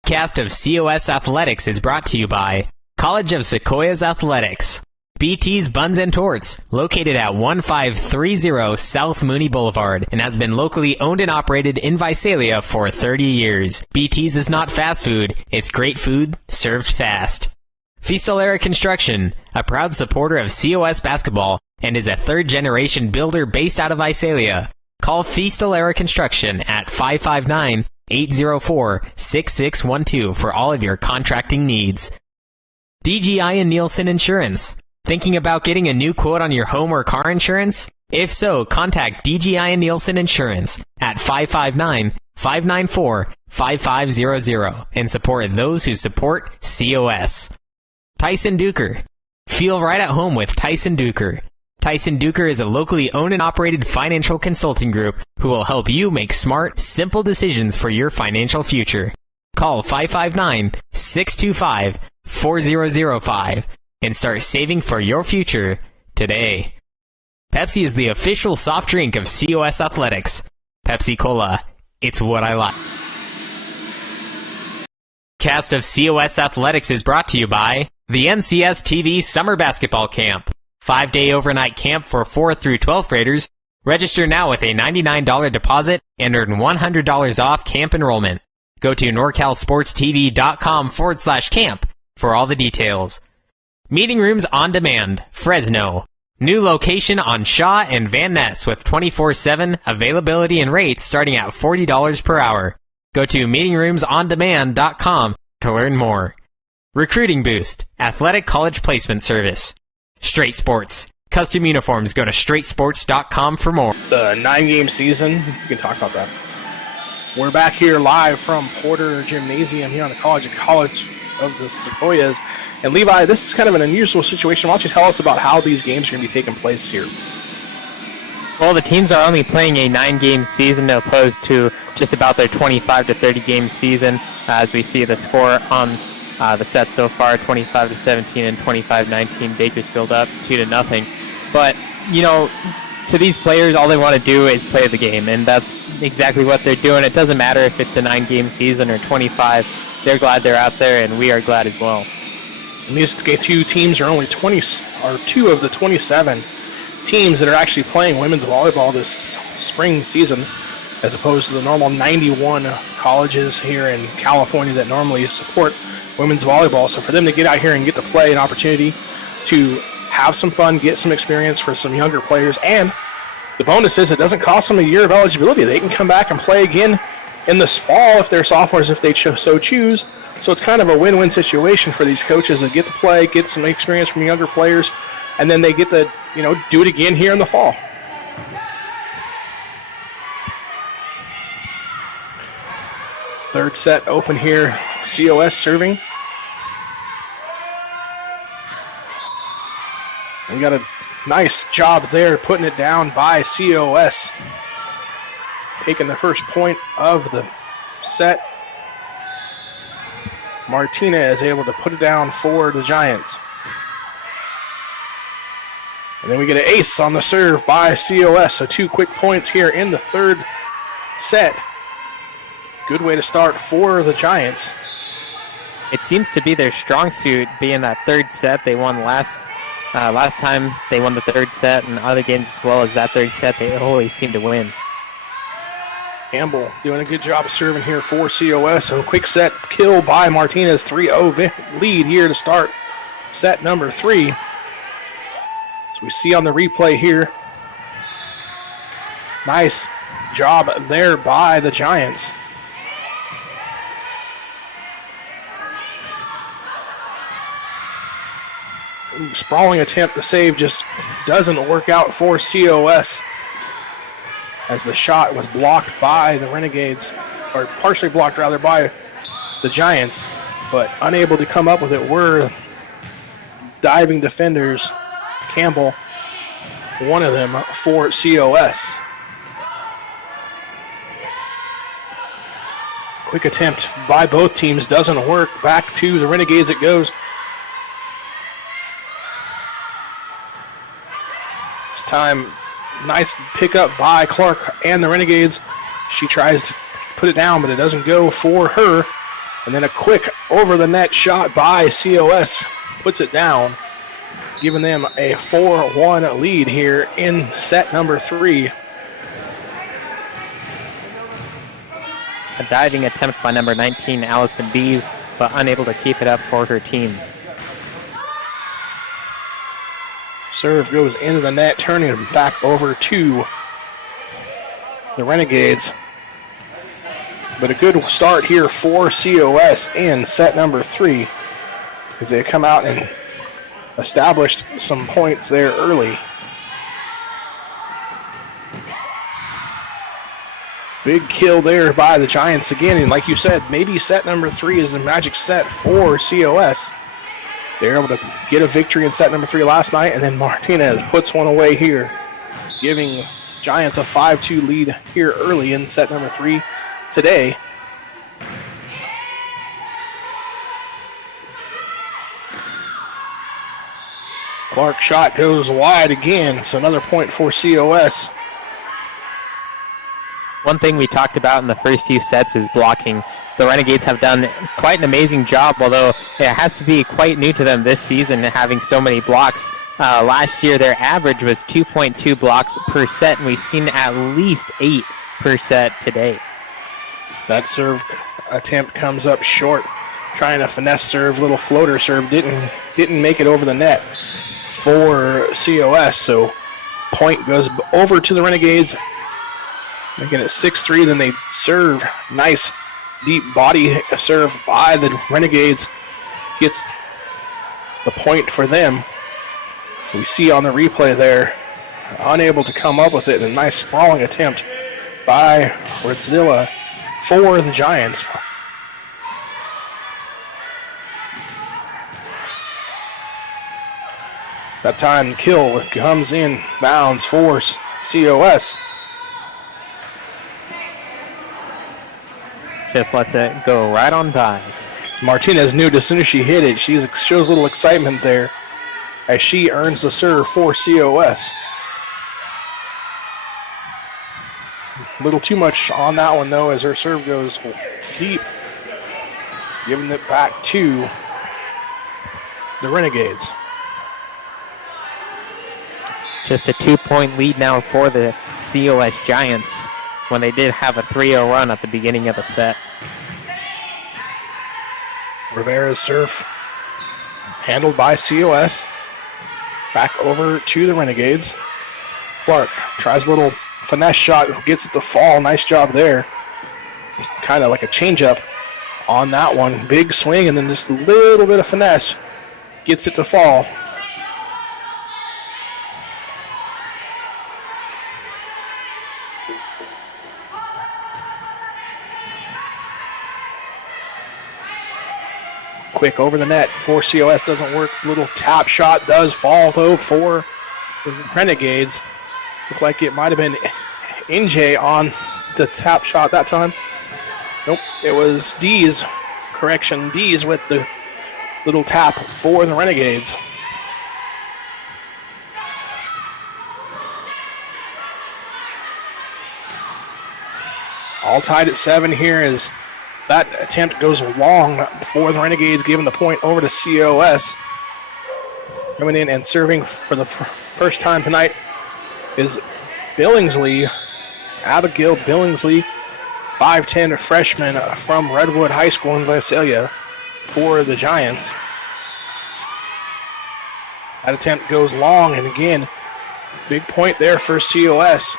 Cast of COS Athletics is brought to you by College of Sequoias Athletics, BT's Buns and Torts, located at 1530 South Mooney Boulevard, and has been locally owned and operated in Visalia for 30 years. BT's is not fast food, it's great food served fast. Fistolera Construction, a proud supporter of COS basketball, and is a third-generation builder based out of Visalia. Call Fistolera Construction at 559-804-6612 for all of your contracting needs. DGI and Nielsen Insurance. Thinking about getting a new quote on your home or car insurance? If so, contact DGI and Nielsen Insurance at 559-594-5500 and support those who support COS. Tyson Duker. Feel right at home with Tyson Duker. Tyson Duker is a locally owned and operated financial consulting group who will help you make smart, simple decisions for your financial future. Call 559-625-4005 and start saving for your future today. Pepsi is the official soft drink of COS Athletics. Pepsi Cola, it's what I like. Cast of COS Athletics is brought to you by the NCS TV Summer Basketball Camp. 5-day overnight camp for 4th through 12th graders. Register now with a $99 deposit and earn $100 off camp enrollment. Go to NorCalSportsTV.com/camp for all the details. Meeting Rooms on Demand, Fresno. New location on Shaw and Van Ness with 24/7 availability and rates starting at $40 per hour. Go to meetingroomsondemand.com to learn more. Recruiting Boost, Athletic College Placement Service. Straight Sports. Custom uniforms. Go to straightsports.com for more. The 9-game season, we can talk about that. We're back here live from Porter Gymnasium here on the College of the Sequoias. And Levi, this is kind of an unusual situation. Why don't you tell us about how these games are going to be taking place here? Well, the teams are only playing a 9-game season opposed to just about their 25 to 30 game season. As we see the score on the set so far, 25-17 and 25-19, Bakersfield up 2-0. But, you know, to these players, all they want to do is play the game, and that's exactly what they're doing. It doesn't matter if it's a 9-game season or 25. They're glad they're out there, and we are glad as well. And these two teams are only 2 of the 27 teams that are actually playing women's volleyball this spring season, as opposed to the normal 91 colleges here in California that normally support women's volleyball. So for them to get out here and get to play, an opportunity to have some fun, get some experience for some younger players, and the bonus is it doesn't cost them a year of eligibility. They can come back and play again in this fall if they're sophomores, if they so choose. So it's kind of a win-win situation for these coaches that get to play, get some experience from younger players, and then they get to, do it again here in the fall. Third set open here. COS serving. We got a nice job there putting it down by COS. Taking the first point of the set. Martinez able to put it down for the Giants. And then we get an ace on the serve by COS. So 2 quick points here in the third set. Good way to start for the Giants. It seems to be their strong suit, being that third set. They won last time. They won the third set, and other games as well as that third set, they always seem to win. Campbell doing a good job of serving here for COS. So quick set kill by Martinez. 3-0 lead here to start set number 3. As we see on the replay here. Nice job there by the Giants. Sprawling attempt to save just doesn't work out for COS, as the shot was blocked by the Renegades, or partially blocked rather by the Giants, but unable to come up with it were diving defenders Campbell one of them for COS. Quick attempt by both teams, doesn't work. Back to the Renegades it goes. This time, nice pickup by Clark and the Renegades. She tries to put it down, but it doesn't go for her. And then a quick over-the-net shot by COS puts it down, giving them a 4-1 lead here in set number 3. A diving attempt by number 19, Allison Dees, but unable to keep it up for her team. Serve goes into the net, turning it back over to the Renegades. But a good start here for COS in set number 3 as they come out and established some points there early. Big kill there by the Giants again, and like you said, maybe set number 3 is the magic set for COS. They're able to get a victory in set number 3 last night, and then Martinez puts one away here, giving Giants a 5-2 lead here early in set number 3 today. Clark's shot goes wide again, so another point for COS. One thing we talked about in the first few sets is blocking. The Renegades have done quite an amazing job, although it has to be quite new to them this season, having so many blocks. Last year, their average was 2.2 blocks per set, and we've seen at least 8 per set today. That serve attempt comes up short, trying to finesse serve, little floater serve, didn't make it over the net for COS, so point goes over to the Renegades, making it 6-3. Then they serve. Nice deep body serve by the Renegades. Gets the point for them. We see on the replay there, unable to come up with it. A nice sprawling attempt by Redzilla for the Giants. That time kill comes in bounds for COS. Just lets it go right on by. Martinez knew as soon as she hit it, she shows a little excitement there as she earns the serve for COS. A little too much on that one, though, as her serve goes deep, giving it back to the Renegades. Just a 2-point lead now for the COS Giants, when they did have a 3-0 run at the beginning of the set. Rivera's serve handled by COS. Back over to the Renegades. Clark tries a little finesse shot, gets it to fall. Nice job there. Kind of like a changeup on that one. Big swing and then just a little bit of finesse. Gets it to fall. Quick over the net for COS, doesn't work. Little tap shot does fall, though, for the Renegades. Looked like it might have been NJ on the tap shot that time. Nope, it was Dees. Correction, Dees with the little tap for the Renegades. All tied at 7 here as that attempt goes long for the Renegades, giving the point over to COS. Coming in and serving for the first time tonight is Billingsley, Abigail Billingsley, 5'10", freshman from Redwood High School in Visalia for the Giants. That attempt goes long, and again, big point there for COS.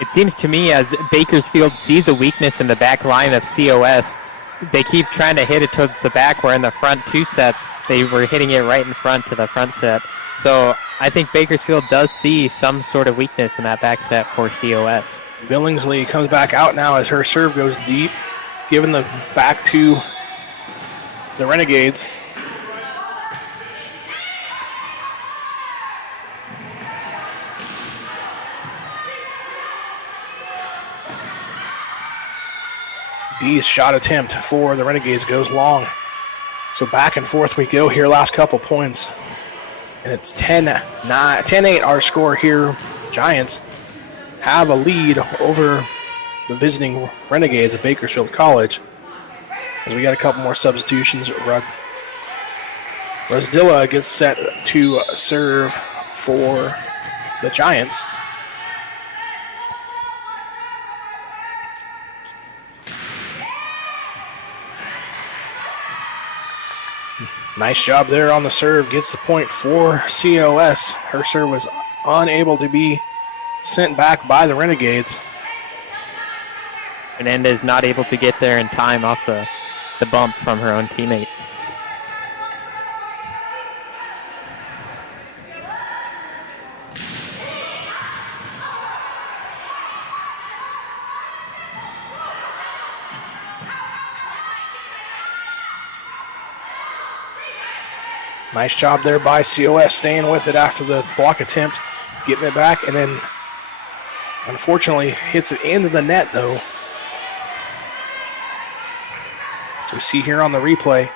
It seems to me as Bakersfield sees a weakness in the back line of COS, they keep trying to hit it towards the back, where in the front 2 sets, they were hitting it right in front to the front set. So I think Bakersfield does see some sort of weakness in that back set for COS. Billingsley comes back out now as her serve goes deep, giving the back to the Renegades. D's shot attempt for the Renegades goes long. So back and forth we go here, last couple points. And it's 10-8 our score here. Giants have a lead over the visiting Renegades of Bakersfield College. As we got a couple more substitutions. Rosdilla gets set to serve for the Giants. Nice job there on the serve. Gets the point for COS. Her serve was unable to be sent back by the Renegades. Hernandez not able to get there in time off the bump from her own teammate. Nice job there by COS, staying with it after the block attempt, getting it back, and then unfortunately hits it into the net though. So we see here on the replay,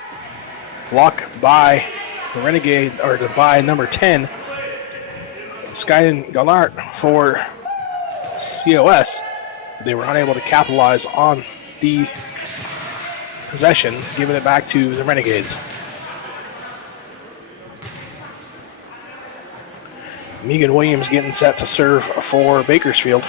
block by the Renegade, or by number 10, Skyden Gallart for COS. They were unable to capitalize on the possession, giving it back to the Renegades. Megan Williams getting set to serve for Bakersfield.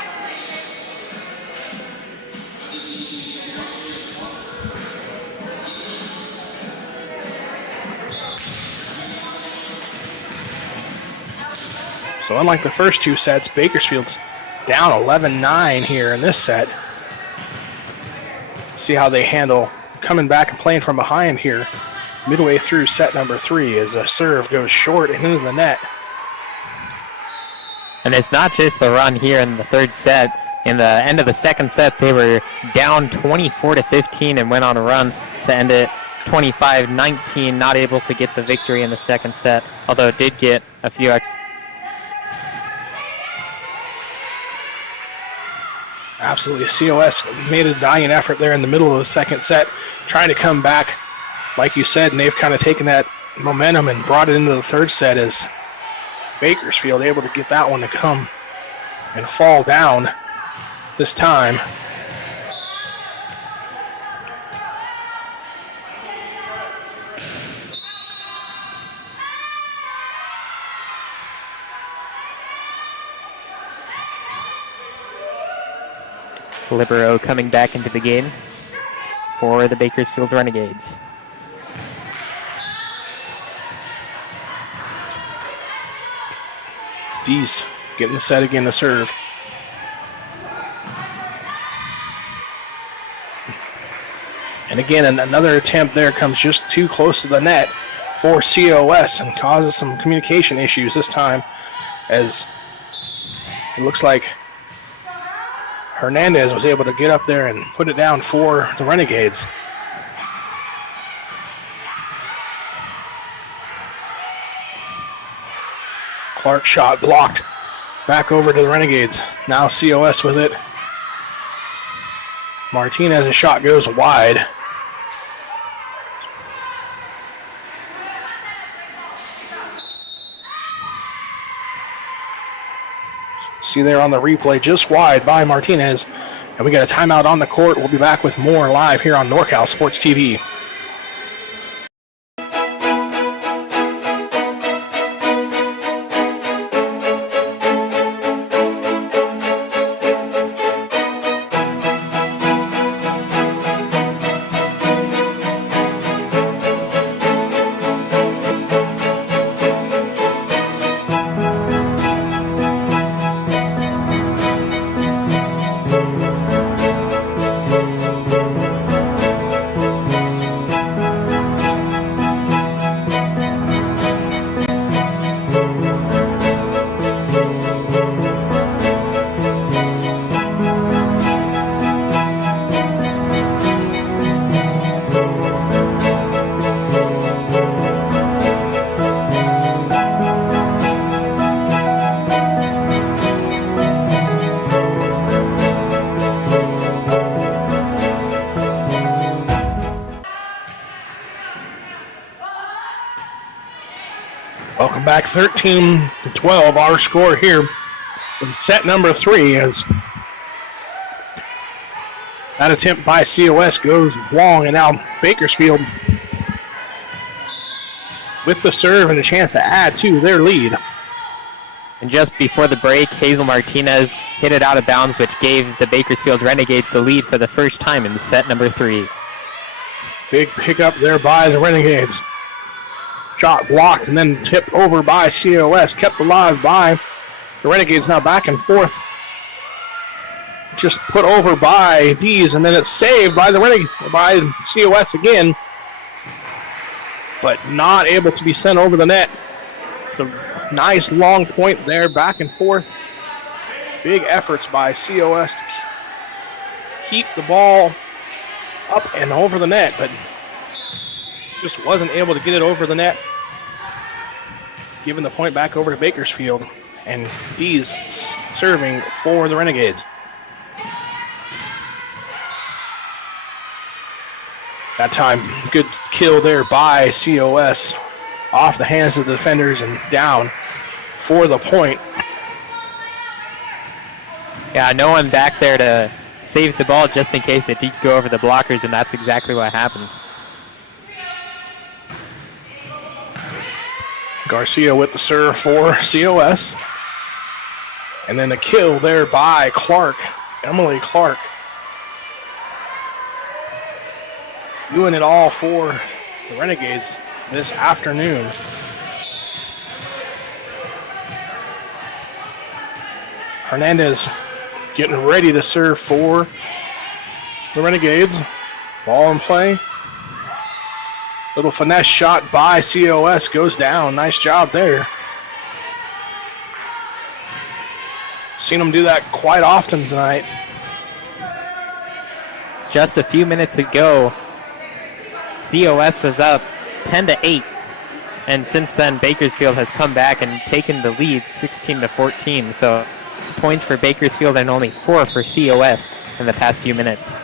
So unlike the first two sets, Bakersfield's down 11-9 here in this set. See how they handle coming back and playing from behind here midway through set number 3 as a serve goes short and into the net. And it's not just the run here in the third set. In the end of the second set, they were down 24-15 and went on a run to end it 25-19, not able to get the victory in the second set, although it did get a few extra. Absolutely. COS made a valiant effort there in the middle of the second set, trying to come back, like you said, and they've kind of taken that momentum and brought it into the third set as Bakersfield able to get that one to come and fall down this time. Libero coming back into the game for the Bakersfield Renegades. Dees getting the set again to serve. And again, another attempt there comes just too close to the net for COS and causes some communication issues this time, as it looks like Hernandez was able to get up there and put it down for the Renegades. Clark's shot blocked. Back over to the Renegades. Now COS with it. Martinez's shot goes wide. See there on the replay, just wide by Martinez. And we got a timeout on the court. We'll be back with more live here on NorCal Sports TV. Welcome back, 13-12, our score here in set number 3 as that attempt by COS goes long, and now Bakersfield with the serve and a chance to add to their lead. And just before the break, Hazel Martinez hit it out of bounds, which gave the Bakersfield Renegades the lead for the first time in set number 3. Big pickup there by the Renegades. Shot blocked and then tipped over by COS. Kept alive by the Renegades. Now back and forth. Just put over by Dees, and then it's saved by by COS again, but not able to be sent over the net. So nice long point there, back and forth. Big efforts by COS to keep the ball up and over the net, but just wasn't able to get it over the net. Giving the point back over to Bakersfield, and Dees serving for the Renegades. That time, good kill there by COS. Off the hands of the defenders and down for the point. Yeah, no one back there to save the ball just in case it did go over the blockers, and that's exactly what happened. Garcia with the serve for COS. And then the kill there by Clark, Emily Clark. Doing it all for the Renegades this afternoon. Hernandez getting ready to serve for the Renegades. Ball in play. Little finesse shot by COS goes down. Nice job there. Seen them do that quite often tonight. Just a few minutes ago, COS was up 10-8, and since then Bakersfield has come back and taken the lead 16-14. So points for Bakersfield and only 4 for COS in the past few minutes.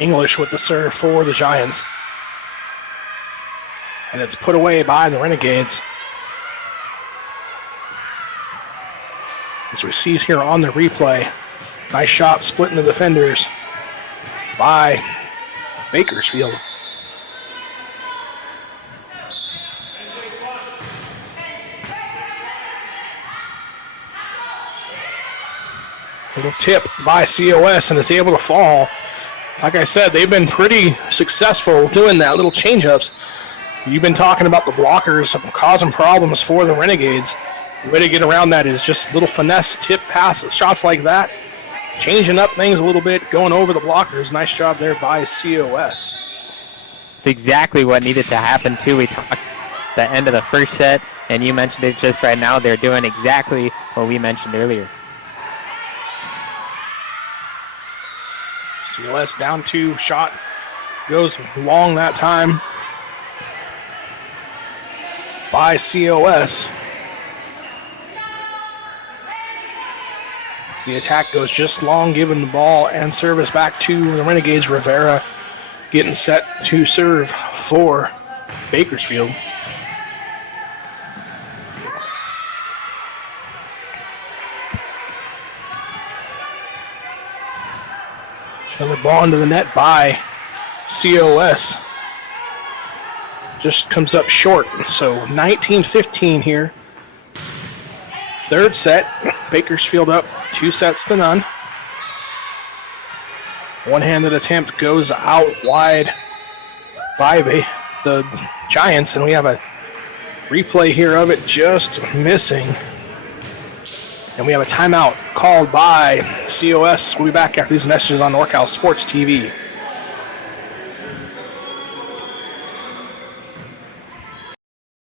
English with the serve for the Giants. And it's put away by the Renegades. It's received here on the replay. Nice shot splitting the defenders by Bakersfield. Little tip by COS, and it's able to fall. Like I said, they've been pretty successful doing that, little change-ups. You've been talking about the blockers causing problems for the Renegades. The way to get around that is just little finesse tip passes, shots like that. Changing up things a little bit, going over the blockers. Nice job there by COS. It's exactly what needed to happen, too. We talked at the end of the first set, and you mentioned it just right now. They're doing exactly what we mentioned earlier. COS down 2, shot goes long that time by COS. The attack goes just long, giving the ball and service back to the Renegades. Rivera getting set to serve for Bakersfield. Another ball into the net by COS. Just comes up short. So 19-15 here. Third set, Bakersfield up 2-0. One-handed attempt goes out wide by the Giants, and we have a replay here of it just missing. And we have a timeout called by COS. We'll be back after these messages on NorCal Sports TV.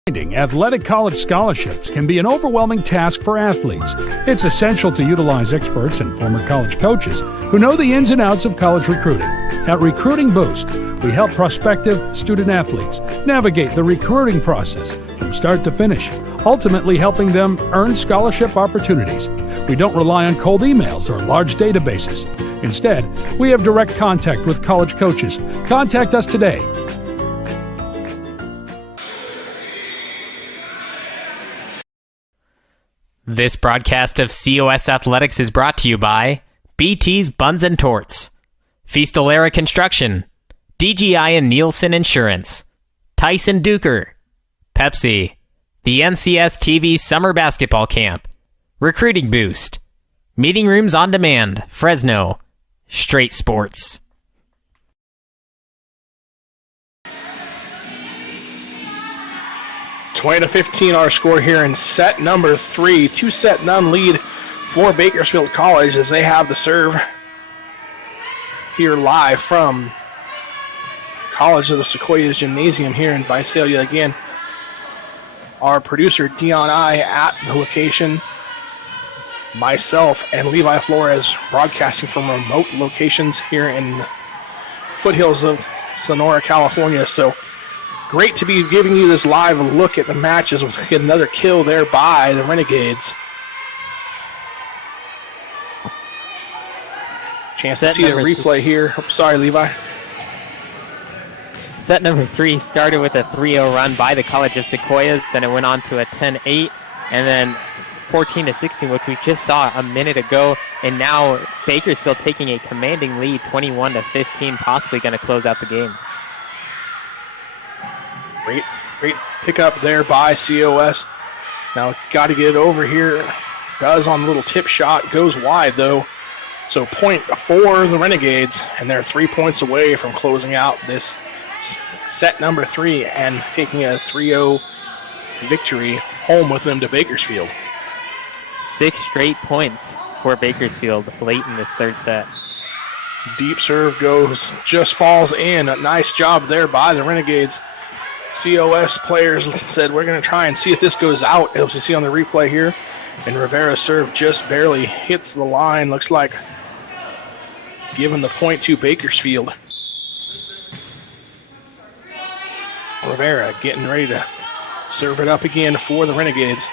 Finding athletic college scholarships can be an overwhelming task for athletes. It's essential to utilize experts and former college coaches who know the ins and outs of college recruiting. At Recruiting Boost, we help prospective student athletes navigate the recruiting process from start to finish, ultimately helping them earn scholarship opportunities. We don't rely on cold emails or large databases. Instead, we have direct contact with college coaches. Contact us today. This broadcast of COS Athletics is brought to you by BT's Buns and Torts, Feastolara Construction, DGI and Nielsen Insurance, Tyson Duker, Pepsi, the NCS TV Summer Basketball Camp, Recruiting Boost, Meeting Rooms on Demand, Fresno, Straight Sports. $20-15 our score here in set number 3. 2-0 lead for Bakersfield College as they have the serve here live from College of the Sequoias Gymnasium here in Visalia. Again, our producer Dion I at the location, myself and Levi Flores broadcasting from remote locations here in the foothills of Sonora, California. So great to be giving you this live look at the matches. We'll get another kill there by the Renegades. Chance to see the replay here. Oh, sorry, Levi. Set number 3 started with a 3-0 run by the College of Sequoias. Then it went on to a 10-8 and then 14-16, which we just saw a minute ago. And now Bakersfield taking a commanding lead, 21-15, possibly going to close out the game. Great pickup there by COS. Now got to get it over here. Does on a little tip shot. Goes wide though. So point for the Renegades, and they're 3 points away from closing out this set number 3 and taking a 3-0 victory home with them to Bakersfield. 6 straight points for Bakersfield late in this third set. Deep serve goes, just falls in. A nice job there by the Renegades. COS players said, we're going to try and see if this goes out, as you see on the replay here. And Rivera's serve just barely hits the line. Looks like giving the point to Bakersfield. Rivera getting ready to serve it up again for the Renegades.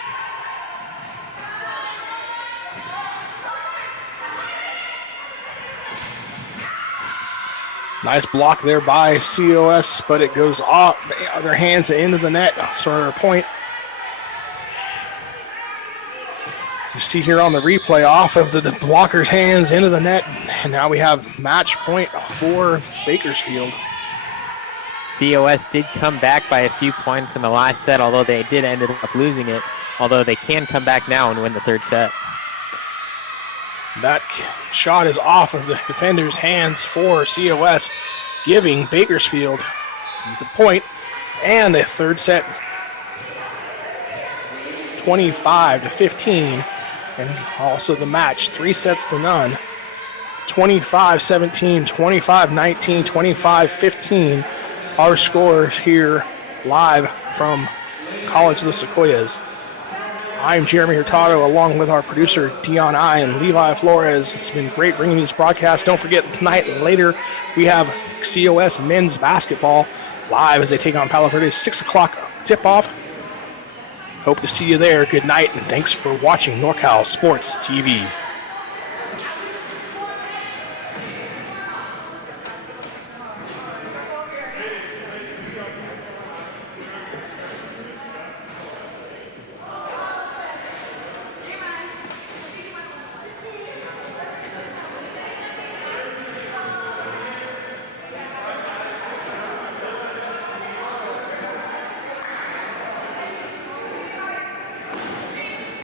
Nice block there by COS, but it goes off their hands into the net for a point. You see here on the replay, off of the blocker's hands into the net, and now we have match point for Bakersfield. COS did come back by a few points in the last set, although they did end up losing it, although they can come back now and win the third set. That shot is off of the defender's hands for COS, giving Bakersfield the point and a third set 25-15, and also the match 3-0, 25-17, 25-19, 25-15. Our scores here live from College of the Sequoias. I'm Jeremy Hurtado, along with our producer Dion I and Levi Flores. It's been great bringing these broadcasts. Don't forget, tonight and later we have COS men's basketball live as they take on Palo Verde. 6 o'clock tip-off. Hope to see you there. Good night, and thanks for watching NorCal Sports TV.